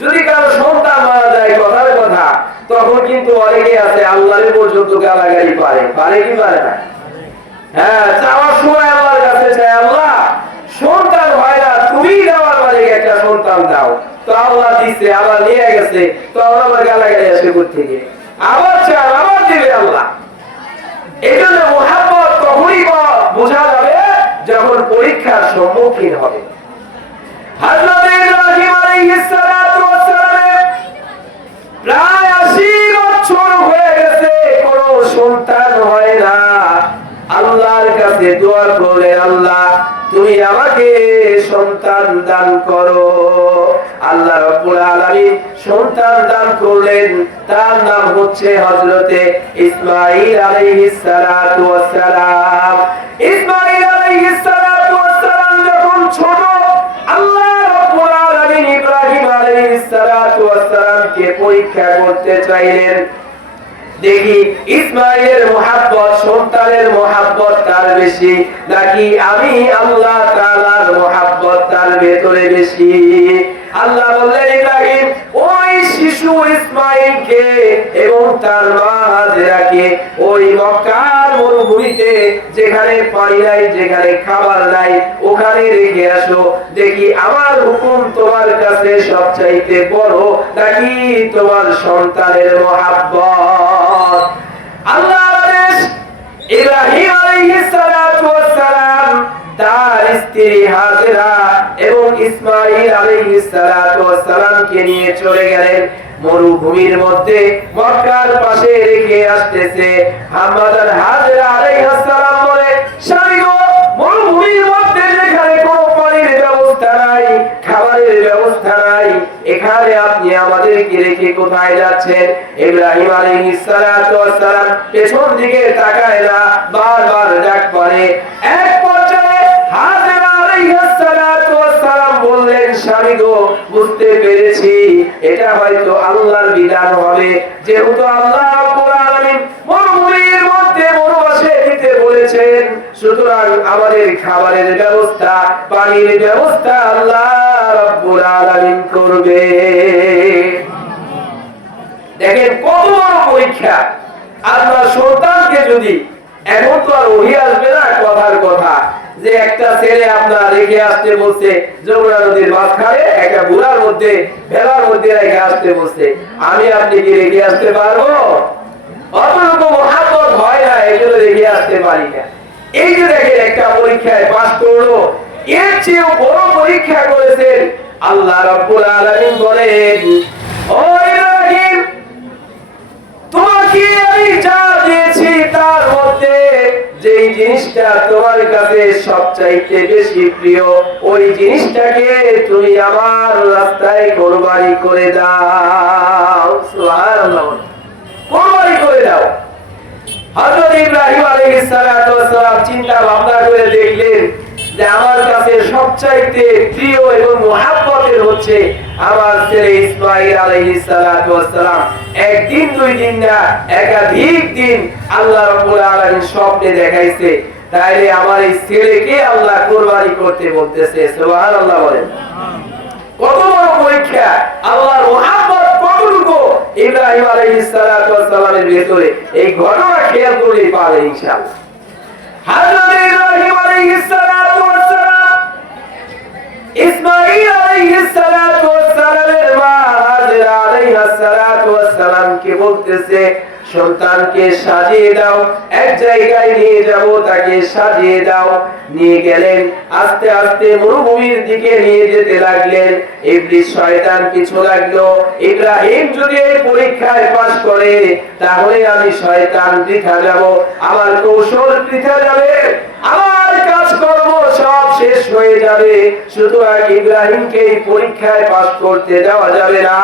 যদি কারো সন্তান মারা যায়, কথার কথা, তখন কিন্তু অনেকে আছে আল্লাহর পর্যন্ত গালাগালি পারে কি পারে না? হ্যাঁ, চাওয়ার সময় আল্লাহর কাছে চায়, আল্লাহ সন্তান হয় না, তুমি দেওয়ার মালিক, একটা সন্তান দাও। তো আল্লাহ দিচ্ছে, আল্লাহ নিয়ে গেছে, তো আবার গালাগালি আসে থেকে আবার চান, আবার দিবে আল্লাহ। এই জন্য মুহাব্বত তখনই বোঝা যাবে যখন পরীক্ষার সম্মুখীন হবে। হযরত ইব্রাহিম আলাইহিস সালাতু ওয়াস সালাম প্রায় 80 বছর হয়ে গেছে, কোনো সন্তান হয় না। আল্লাহর কাছে দোয়া করলেন, আল্লাহ তুমি আমাকে সন্তান দান করো। আল্লাহ রাব্বুল আলামিন সন্তান দান করলেন, তার নাম হচ্ছে হযরতে ইসমাঈল আলাইহিস সালাতু ওয়াস সালাম। ইসমাঈল আলাইহিস সালাতু ওয়াস সালাম যখন ছোট, আল্লাহ রাব্বুল আলামিন ইব্রাহিম আলাইহিস সালাতু ওয়াস সালামকে পরীক্ষা করতে চাইলেন, দেখি ইসমাঈলের মুহাব্বত, সন্তানের মুহাব্বত তার বেশি নাকি আমি আল্লাহ তাআলার মুহাব্বত তার ভেতরে বেশি। আল্লাহ বললেন, ইব্রাহিম ওই শিশু ইসমাঈলকে এবং তার মা হাজেরাকে ওই মক্কার মরুভূমিতে, যেখানে পানি নাই, যেখানে খাবার নাই, ওখানে রেখে আসো। দেখি আমার হুকুম তোমার কাছে সবচাইতে বড় নাকি তোমার সন্তানের মুহাব্বত। আল্লাহর আদেশ, ইব্রাহিম আলাইহিস সালাতু ওয়াস সালাম তার স্ত্রী হাজেরা এবং ইসমাঈল আলাইহিস সালাতু ওয়াস সালামকে নিয়ে চলে গেলেন মরুভূমির মধ্যে, মক্কার পাশে রেখে আসতেছে। হামাদান হাজেরা আলাইহিস সালাম বলে, স্বামী গো, মরুভূমির মধ্যে যেখানে কোনো পানির ব্যবস্থা নাই, খাবারের ব্যবস্থা নাই, এখানে আপনি আমাদেরকে রেখে কোথায় যাচ্ছেন? ইব্রাহিম আলাইহিস সালাতু ওয়াস সালাম পেছন দিকে তাকায় না, বারবার ডাক পড়ে। এক পর্যায়ে হাজেরা আলাইহিস সালাতু ওয়াস সালাম বললেন, স্বামী গো, বুঝতে পেরেছি এটা হয়তো আল্লাহর বিধান হবে, যেহেতু আল্লাহ রাব্বুল আলামিন মরুভূমির মধ্যে মরুবাসে দিতে বলেছেন, সুতরাং আমাদের খাবারের ব্যবস্থা, পানির ব্যবস্থা আল্লাহ রাব্বুল আলামিন করবে। দেখেন কত বড় পরীক্ষা। আপনার সন্তানকে যদি, এখন তো আর ওহি আসবে না, কথার কথা, যে একটা ছেলে আপনার রেখে আসতে বলছে যমুনা নদীর মাঝখানে একটা বুড়ার মধ্যে, ভেলার মধ্যে রেখে আসতে বলছে, আমি আপনি কি রেখে আসতে পারবো? অতটুকু মহাব্বত হয় না, এগুলো রেখে আসতে পারি না। এই যে দেখেন একটা পরীক্ষায় পাস করলো, এর চেয়েও বড় পরীক্ষা করেছেন আল্লাহ রাব্বুল আলামিন। বলেন, ও ইব্রাহিম, তোমাকে আমি যা দিয়েছি তার মধ্যে যেই জিনিসটা তোমার কাছে সবচাইতে বেশি প্রিয়, ওই জিনিসটাকে তুমি আমার রাস্তায় কুরবানি করে দাও। সুবহানাল্লাহ, কুরবানি করে দাও। হযরত ইব্রাহিম আলাইহিস সালাতু ওয়াস সালাম চিন্তা ভাবনা করে দেখলেন যে আমার কাছে সবচাইতে প্রিয় এবং মুহাব্বতের হচ্ছে আমার ছেলে ইসমাঈল আলাইহিস সালাতু ওয়াস সালাম। একদিন দুই দিন না, একাধিক দিন আল্লাহ রাব্বুল আলামিন স্বপ্নে দেখাইছে, তাইলে আমার এই ছেলেকে আল্লাহ কুরবানি করতে বলতেছে। সুবহানাল্লাহ বলেন, কত বড় পরীক্ষা! আল্লাহর মুহাব্বত কতটুকু ইব্রাহিম আলাইহিস সালাতু ওয়াস সালামের ভিতরে, এই ঘটনা খেয়াল করলেই পাবেন ইনশাআল্লাহ। হযরত ইব্রাহিম আলাইহিস সালাতু ওয়াস সালাম ইসমাঈল আলাইহিস সালাতু ওয়াস সালামের মা হাজেরা আলাইহিস সালাতু ওয়াস সালামকে বলতেছে, সন্তানকে সাজিয়ে দাও, এক জায়গায় নিয়ে যাব, তাকে সাজিয়ে দাও। নিয়ে গেলেন, আস্তে আস্তে মরুভূমির দিকে নিয়ে যেতে লাগলেন। ইবলিস শয়তান পিছু লাগলো, ইব্রাহিম যদি এই পরীক্ষায় পাস করে তাহলে আমি শয়তান বৃথা যাব, আমার কৌশল বৃথা যাবে, আমার কাজকর্ম সব শেষ হয়ে যাবে, সুতরাং ইব্রাহিমকে এই পরীক্ষায় পাস করতে দেওয়া যাবে না।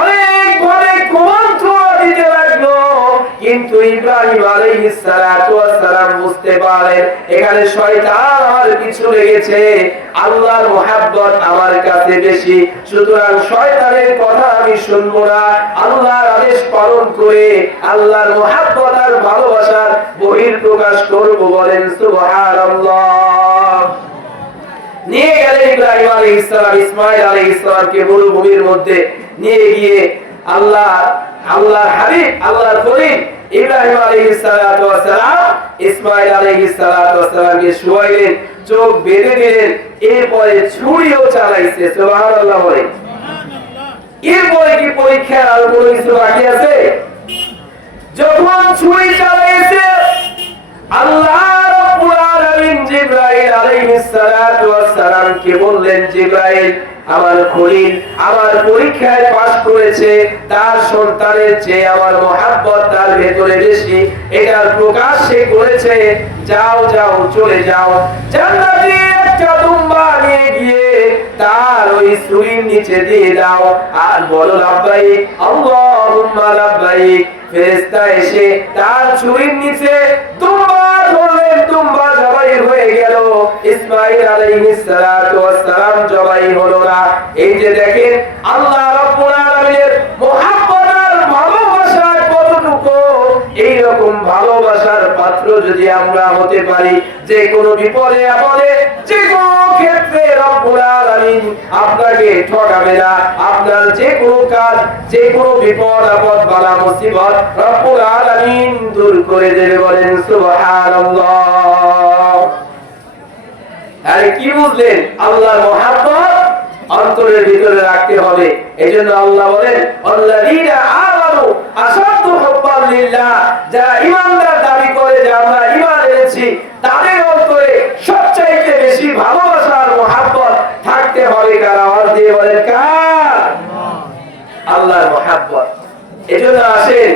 অনেক অনেক কুমন্ত্র দিতে লাগলো। কিন্তু ইব্রাহিম আলাইহিস সালাতু ওয়াস সালাম বুঝতে পারলেন এখানে শয়তান আমার পিছু লেগেছে, আল্লাহর মহব্বত আমার কাছে বেশি, সুতরাং শয়তানের কথা আমি শুনবো না, আল্লাহর আদেশ পালন করে আল্লাহর মহব্বত আর ভালোবাসার বহিঃপ্রকাশ করব। বলেন সুবহানাল্লাহ। নিয়ে গেলেন ইব্রাহিম আলাইহিস সালাম ইসমাঈল আলাইহিস সালামকে মরুভূমির মধ্যে নিয়ে গিয়ে আল্লাহর হাবিব আল্লাহর খলিল ইব্রাহিম আলাইহিস সালাতু ওয়াস সালাম ইসমাঈল আলাইহিস সালাতু ওয়াস সালামকে শুয়াইলেন, চোখ বেঁধে দিলেন, এরপরে ছুরিও চালাইছে। সুবহানাল্লাহ বলেন। এরপরে কি পরীক্ষার আর কোনো কিছু বাকি আছে? যখন ছুরি চালাইছে আল্লাহ রাব্বুল আলামিন জিবরাইল আলাইহিস সালাতু ওয়াস সালামকে বললেন, জিবরাইল আমার খলিল আমার পরীক্ষায় পাস করেছে, তার সন্তানের চেয়ে আমার মহব্বত তার ভেতরে বেশি, এটার প্রকাশ সে করেছে। যাও যাও চলে যাও, জান্নাতে একটা দুম্বা নিয়ে গিয়ে তার ওই ছুরির নিচে দিয়ে দাও আর বলো লাব্বাইক আল্লাহুম্মা লাব্বাইক। ফেরেশতা এসে তার ছুরির নিচে দুম্বা ধরলেন, দুম্বা জবাই হয়ে গেল। ইসমাঈল আলাইহিস সালাতু ওয়াস সালাম জবাই হলো না। এই যে দেখেন আল্লাহ রাব্বুল আলামিনের মহব্বত আর ভালোবাসা কতটুকু। এই রকম ভালোবাসার পাত্র যদি আমরা হতে পারি, যে কোনো বিপদে আপদে যে কোনো ক্ষেত্রে রব্বুল আলামিন আপনাকে ঠকাবে না। আপনার যে কোনো কাজ, যে কোনো বিপদ আপদ বালা মুসিবত রব্বুল আলামিন দূর করে দেবে। বলেন সুবহানাল্লাহ। আরে কি বুঝলেন? আল্লাহর মহব্বত অন্তরের ভিতরে রাখতে হবে। এজন্য আল্লাহ বলেন আল্লাযীনা আমানু আশাদ্দু হুব্বান লিল্লাহ, যারা ঈমানদার দাবি করে যে আমরা ঈমান এনেছি, তাদের অন্তরে সবচাইতে বেশি ভালোবাসা আর মহব্বত থাকতে হবে। কার? আওয়াজ দিয়ে বলেন কার? আল্লাহর মহব্বত। এজন্য আসেন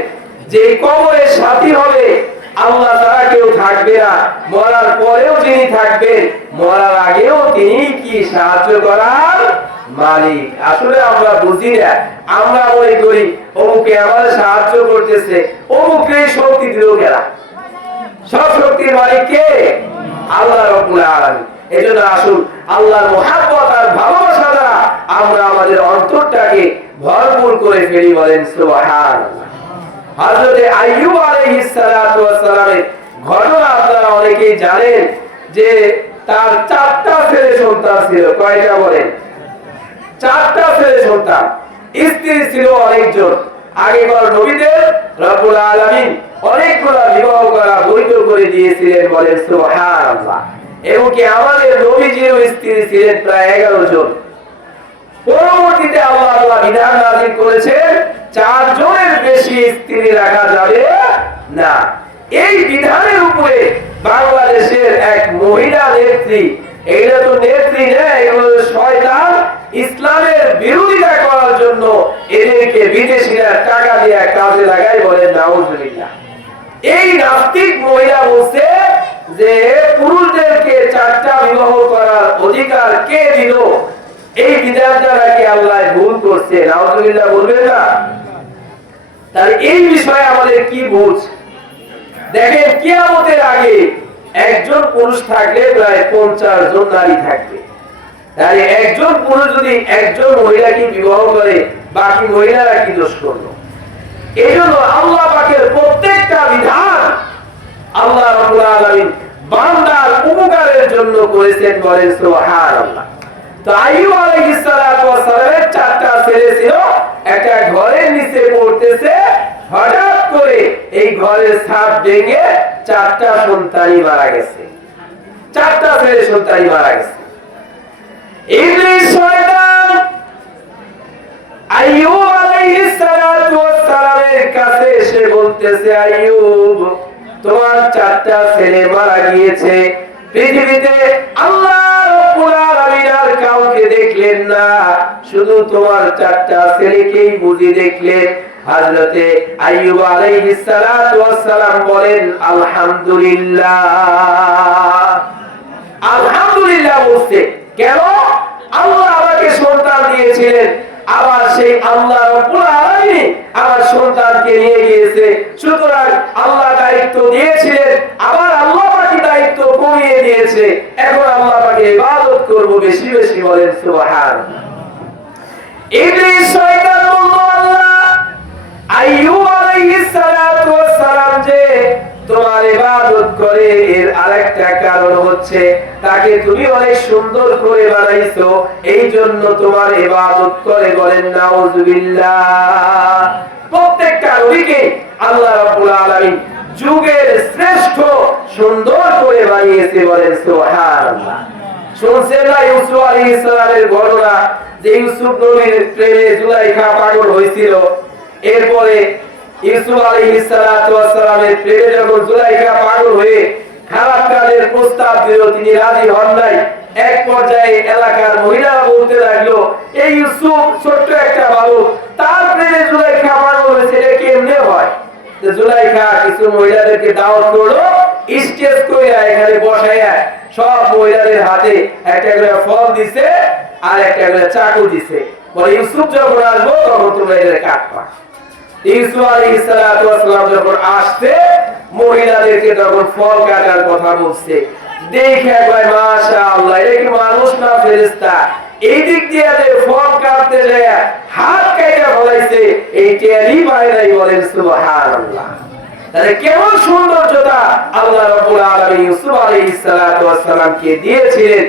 যে কবরের সাথী হবে আল্লাহ ছাড়া কেউ থাকবে না, মরার পরেও যিনি থাকবেন, মরার আগেও তিনি কি সাহায্য করার মালিক। আসলে আমরা বুঝি না, আমরা মনে করি অমুকে আমাদের সাহায্য করতেছে, অমুকে শক্তি দিল কেনা। সব শক্তির মালিক কে? আল্লাহ রাব্বুল আলামিন। এজন্য আসুন আল্লাহর মহব্বত আর ভালোবাসা দ্বারা আমরা আমাদের অন্তরটাকে ভরপুর করে ফেলি। বলেন সুবহানাল্লাহ। হযরত আইয়ুব আলাইহিস সালাতু ওয়াস সালামের ঘটনা আপনারা অনেকেই জানেন যে তার 4টা ছেলে সন্তান ছিল। কয়টা বলেন? 4টা ছেলে সন্তান। স্ত্রী ছিল অনেকজন। আগেকার নবীদের রব্বুল আলামিন অনেকগুলো বিবাহ করা বৈধ করে দিয়েছিলেন। বলেন সুবহানাল্লাহ। এবং কি আমাদের নবীজির স্ত্রী ছিলেন প্রায় 11 জন। পরবর্তীতে আল্লাহ বিধান নাযিল করেছেন 4 জনের বেশি স্ত্রী রাখা যাবে না। এই বিধানের উপরে বাংলাদেশের এক মহিলা নেত্রী, এগুলো তো নেত্রী না, এগুলো শয়তান, ইসলামের বিরোধিতা করার জন্য এদেরকে বিদেশিরা টাকা দিয়ে কাজে লাগায়। বলেন নাউজুবিল্লাহ। এই নাস্তিক মহিলা বলছে যে পুরুষদেরকে 4টা বিবাহ করার অধিকার কে দিল? এই বিধান দ্বারা কি আল্লাহ ভুল করছে? নাউজুবিল্লাহ বলবেন না? তাহলে এই বিষয়ে আমাদের কি বুঝ? দেখেন কিয়ামতের আগে একজন পুরুষ থাকলে প্রায় 50 জন নারী থাকবে। তাহলে একজন পুরুষ যদি একজন মহিলাকে বিবাহ করে, বাকি মহিলারা কি দোষ করলো? এই জন্য আল্লাহ পাকের প্রত্যেকটা বিধান আল্লাহ রাব্বুল আলামিন বান্দার উপকারের জন্য করেছেন। বলেন সুবহানাল্লাহ। তো আইয়ুব আলাইহিস সালাতু ওয়াস সালামের 4টা ছেলে ছিল। একটা ঘরের নিচে পড়তেছে, হঠাৎ করে এই ঘরের ছাদ ভেঙে 4টা সন্তানই মারা গেছে। 4টা ছেলে সন্তানই মারা গেছে। ইবলিস শয়তান আইয়ুব আলাইহিস সালাতু ওয়াস সালামের কাছে এসে বলতেছে, আইয়ুব তোমার 4টা ছেলে মারা গিয়েছে, পৃথিবীতে আল্লাহ রাব্বুল আলামিন আর কাউকে দেখলেন না, শুধু তোমার 4টা ছেলেকেই বুঝি দেখলেন। হযরতে আইয়ুব আলাইহিস সালাতু ওয়াস সালাম বলেন আলহামদুলিল্লাহ। আলহামদুলিল্লাহ বলতে কেন? আল্লাহ আমাকে সন্তান দিয়েছিলেন, আবার সেই আল্লাহ রাব্বুল আলামিন আমার সন্তানকে নিয়ে গিয়েছে, সুতরাং আল্লাহ দায়িত্ব দিয়েছিলেন, আবার আল্লাহ পাকি দায়িত্ব কমিয়ে দিয়েছে, এখন আল্লাহ পাকে ইবাদত করব বেশি বেশি, বলেন সুবহানাল্লাহ। ইবলিস শয়তান বলল, আল্লাহ আইয়ুব আলাইহিস সালাতু ওয়াস সালাম যে তোমার ইবাদত করে, এর আরেকটা কারণ হচ্ছে তাকে তুমি অনেক সুন্দর করে বানাইছো, এই জন্য তোমার ইবাদত করে, বলেন নাউযুবিল্লাহ। প্রত্যেকটা নবীকে আল্লাহ রাব্বুল আলামিন যুগের শ্রেষ্ঠ সুন্দর করে বানিয়েছে, বলেন সুবহানাল্লাহ। শুনছেন না ইউসুফ আলাইহিস সালামের ঘটনা, যে ইউসুফ নবীর প্রেমে জুলাইখা পাগল হয়েছিল, এরপরে ইউসুফ আলাইহিস সালাতু ওয়াস সালামের প্রেমে যখন জুলাইখা পাগল হয়ে খারাপ কাজের প্রস্তাব দিল, তিনি রাজি হন নাই। এক পর্যায়ে এলাকার মহিলারা বলতে লাগলো, এই ইউসুফ ছোট্ট একটা বালক, তার প্রেমে জুলাইখা পাগল হয়েছে, এটা কেমনে হয়? যে জুলাইখা কিছু মহিলাদেরকে দাওয়াত করলো, স্টেজ কইরা এখানে বসাইয়া সব মহিলাদের হাতে একটা করে ফল দিছে আর একটা করে চাকু দিছে, বলে ইউসুফ যখন আসবো তখন তোমরা এদের কাটবা। ইউসুফ আলাইহিস সালাতু ওয়াস সালাম যখন আসছে, মহিলাদেরকে তখন ফল কাটার কথা বলছে, দেখে কয় মাশাআল্লাহ, এটা কি মানুষ না ফেরেশতা? এই দিক দিয়ে যে ফল কাটতে যায় হাত কাইটা ফলাইছে, এই টেরি পায় নাই, বলেন সুবহানাল্লাহ। তাহলে কেমন সৌন্দর্যতা আল্লাহ রাব্বুল আলামিন ইউসুফ আলাইহিস সালাতু ওয়াস সালামকে দিয়েছিলেন,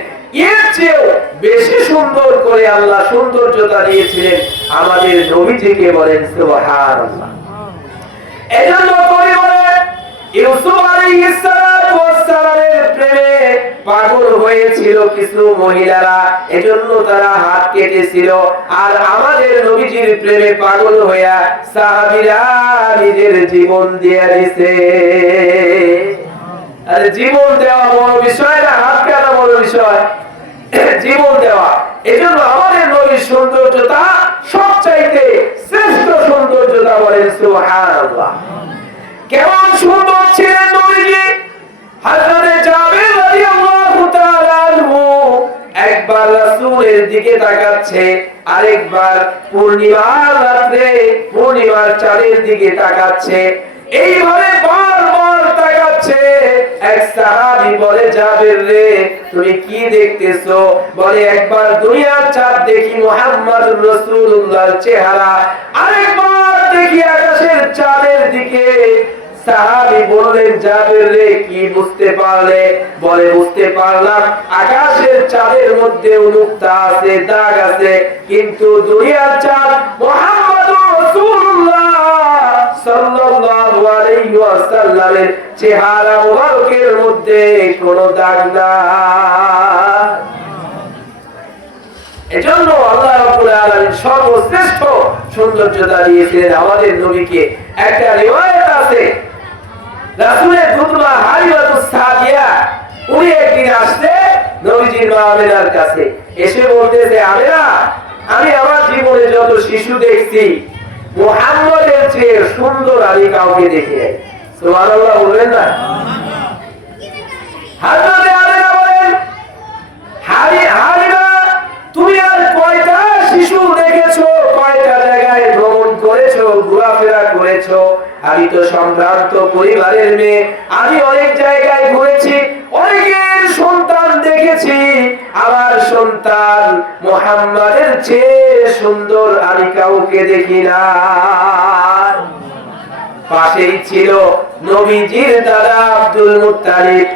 এর চেয়েও বেশি সুন্দর করে আল্লাহ সৌন্দর্যতা দিয়েছিলেন আমাদের নবীজিকে, বলেন সুবহানাল্লাহ। এজন্য পরিবারে ইউসুফ আলাইহিস সালাতু ওয়াস সালামের প্রেমে পাগল হয়েছিল কিছু মহিলারা, এজন্য তারা হাত কেটেছিল। আর আমাদের নবীজির প্রেমে পাগল হইয়া সাহাবীরা নিজের জীবন দিয়ে দিয়েছে। আর জীবন দেওয়া বড় বিষয় না, হাত কাটা বড় বিষয়, জীবন দেওয়া। এজন্য আমাদের নবীর সৌন্দর্যতা সবচাইতে শ্রেষ্ঠ সৌন্দর্যতা, বলেন সুবহানাল্লাহ। কেমন সুন্দর ছিলেন নবীজি? হযরতে জাবের রাদিয়াল্লাহু তাআলা আনহু একবার রাসূলের দিকে তাকাচ্ছে, আরেকবার পূর্ণিমার রাতে পূর্ণিমার চাঁদের দিকে তাকাচ্ছে, এইভাবে বারবার তাকাচ্ছে। এক সাহাবী বলে, জাবের রে তুমি কি দেখতেছো? বলে, একবার দুনিয়ার চাঁদ দেখি মুহাম্মদুর রাসূলুল্লাহর চেহারা, আরেকবার দেখি আকাশের চাঁদের দিকে। সাহাবী বললেন, জাবের রে কি বুঝতে পারলে? বলে, বুঝতে পারলাম আকাশের চাঁদের মধ্যে নুকতা আছে, দাগ আছে, কিন্তু দুনিয়ার চাঁদ মুহাম্মদুর রাসূলুল্লাহ সাল্লাল্লাহু আলাইহি ওয়াসাল্লামের চেহারা মুবারকের মধ্যে কোনো দাগ নাই। এজন্য আল্লাহ রাব্বুল আলামিন সর্বশ্রেষ্ঠ সৌন্দর্যতা দিয়েছিলেন আমাদের নবীকে। একটা রিওয়ায়াত আছে, রাসূলের দুধমা হালিমাতুস সাদিয়া উনি একদিন আসছে নবীজির মা আমিনার কাছে, এসে বলতেছে, আমিনা, আমি আমার জীবনে যত শিশু দেখছি মুহাম্মদের চেয়ে সুন্দর আমি কাউকে দেখি নাই। সুবহানাল্লাহ বলবেন না? হযরতে আমিনা বলেন, হালিমা, তুমি আর কয়টা শিশু দেখেছো? কয়টা জায়গায় ভ্রমণ করেছো, ঘোরাফেরা করেছো? আমি তো সম্ভ্রান্ত পরিবারের মেয়ে, আমি অনেক জায়গায় ঘুরেছি, অনেকের সন্তান দেখেছি, আমার সন্তান মুহাম্মাদের চেয়ে সুন্দর আমি কাউকে দেখি না। পাশেই ছিল নবীজির দাদা আব্দুল মুত্তালিব।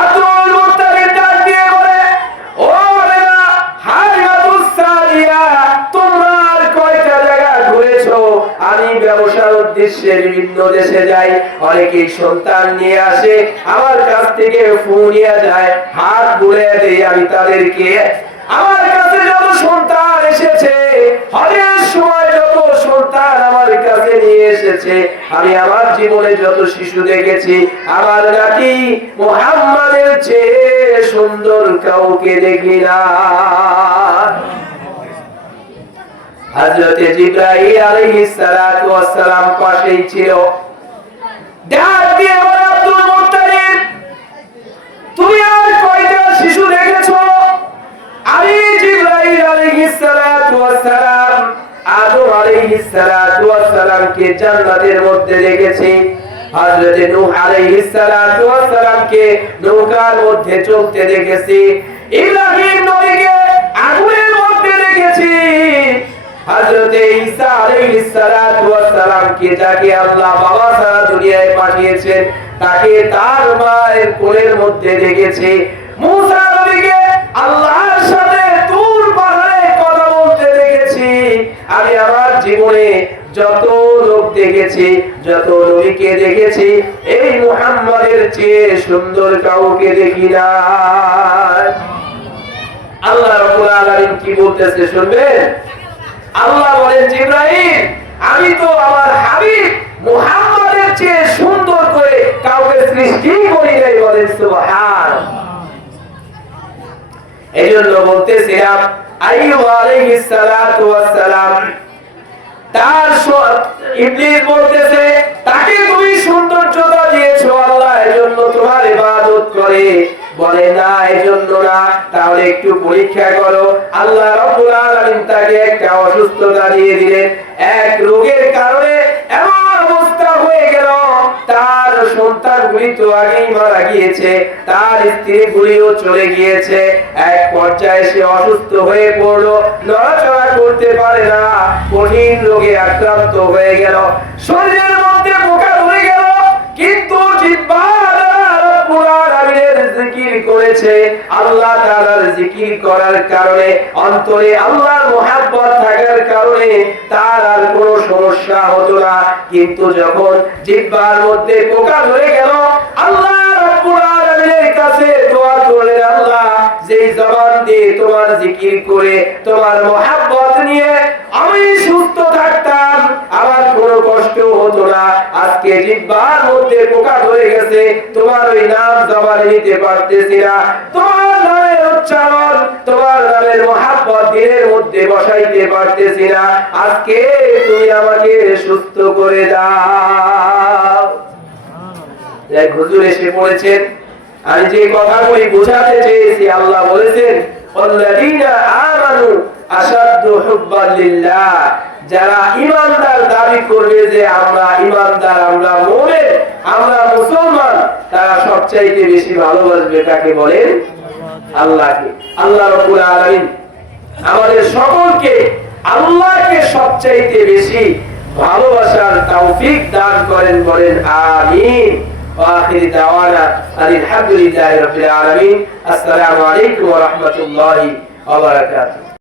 আব্দুল মুত্তালিব ডাক দিয়ে বলে, ও হালিমাতুস সাদিয়া, তোমরা আর কয়টা জায়গা ঘুরেছো? আমি ব্যবসার উদ্দেশ্যে বিভিন্ন দেশে যাই, অনেকেই সন্তান নিয়ে আসে, আমার কাছ থেকে ফু নিয়ে যায়, হাত বুলিয়ে দেই আমি তাদেরকে। আমার কাছে যত সন্তান এসেছে, হজের সময় যত সন্তান আমার কাছে নিয়ে এসেছে, আমি আমার জীবনে যত শিশু দেখেছি, আমার নাতি মুহাম্মাদের চেয়ে সুন্দর কাউকে দেখি না। হযরতে জিবরাইল আলাইহিস সালাতু ওয়াস সালাম পাশেই ছিল। ডাক দিয়ে বলে, আব্দুল মুত্তালিব, তুমি আর কয়টা শিশু দেখেছো? আমি জিবরাইল আলাইহিস সালাতু ওয়াস সালাম আদম আলাইহিস সালাতু ওয়াস সালামকে জান্নাতের মধ্যে দেখেছি, হযরত নূহ আলাইহিস সালামকে নৌকার মধ্যে চলতে দেখেছি, ইব্রাহিম নবীকে আগুনের মধ্যে দেখেছি, হযরত ঈসা আলাইহিস সালামকে যাকে আল্লাহ বাবা ছাড়া দুনিয়ায় পাঠিয়েছেন তাকে তার মায়ের কোলের মধ্যে দেখেছি, মুসা নবীকে আল্লাহর সাথে তুর পাহাড়ে কথা বলতে দেখেছি। আমি আমার জীবনে যত লোক দেখেছি, যত নবীকে দেখেছি, এই মুহাম্মাদের চেয়ে সুন্দর কাউকে দেখি না। আল্লাহ রাব্বুল আলামিন কি বলতেছে শুনবেন? আল্লাহ বলেন, জিবরাইল আমি তো আমার হাবিব মুহাম্মাদের চেয়ে সুন্দর করে কাউকে সৃষ্টি করি নাই। বলেন সুবহানাল্লাহ। এজন্য বলতেছিলাম আইয়ুব আলাইহিস সালাতু ওয়াস সালাম তার ইবলিস বলতেছে তাকে তুমি সৌন্দর্যতা দিয়েছো আল্লাহ, এজন্য তোমার ইবাদত করে। বলে না, এজন্য না, তাহলে একটু পরীক্ষা করো। আল্লাহ রাব্বুল আলামিন তাকে একটা অসুস্থতা দিয়ে দিলেন, এক রোগের কারণে এমন অবস্থা হয়ে গেল তার সন্তানগুলি তো আগেই মারা গিয়েছে, তার স্ত্রীগুলিও চলে গিয়েছে, এক পর্যায়ে সে অসুস্থ হয়ে পড়লো, নড়াচড়া করতে পারে না, কঠিন রোগে আক্রান্ত হয়ে গেল, শরীরের মধ্যে পোকা ধরে গেল, কিন্তু জিহ্বা জিকির করেছে। আল্লাহ তাআলার জিকির করার কারণে, অন্তরে আল্লাহর মুহাব্বত থাকার কারণে তার আর কোনো সমস্যা হতো না। কিন্তু যখন জিহ্বার মধ্যে পোকা ধরে গেল, আল্লাহ রাব্বুল আলামিনের কাছে দোয়া করলেন, আল্লাহ যেই জবান দিয়ে তোমার জিকির করে তোমার মুহাব্বত নিয়ে আমি সুস্থ থাকতাম, আমার কোনো কষ্ট হতো না, আজকে জিহ্বার মধ্যে পোকা ধরে গেছে, তোমার ওই নাম জবানে নিতে পারতেছি না, তোমার নামের উচ্চারণ, তোমার নামের মুহাব্বত দিলের মধ্যে বসাইতে পারতেছি না, আজকে তুমি আমাকে সুস্থ করে দাও। যাই হুজুর এসে পড়েছেন, আমি যে কথাগুলি বোঝাতে চেয়েছি, আল্লাহ বলেছেন আল্লাযীনা আমানু আশাদ্দু হুব্বান লিল্লাহ, যারা ঈমানদার দাবি করবে যে আমরা ঈমানদার, আমরা মুমিন, আমরা মুসলমান, তারা সবচাইতে বেশি ভালোবাসবে কাকে বলেন? আল্লাহকে। আল্লাহ রাব্বুল আলামিন আমাদের সকলকে আল্লাহকে সবচাইতে বেশি ভালোবাসার তৌফিক দান করেন, বলেন আমিন। وآخر دعوانا الحمد لله رب العالمين. السلام عليكم ورحمة الله وبركاته.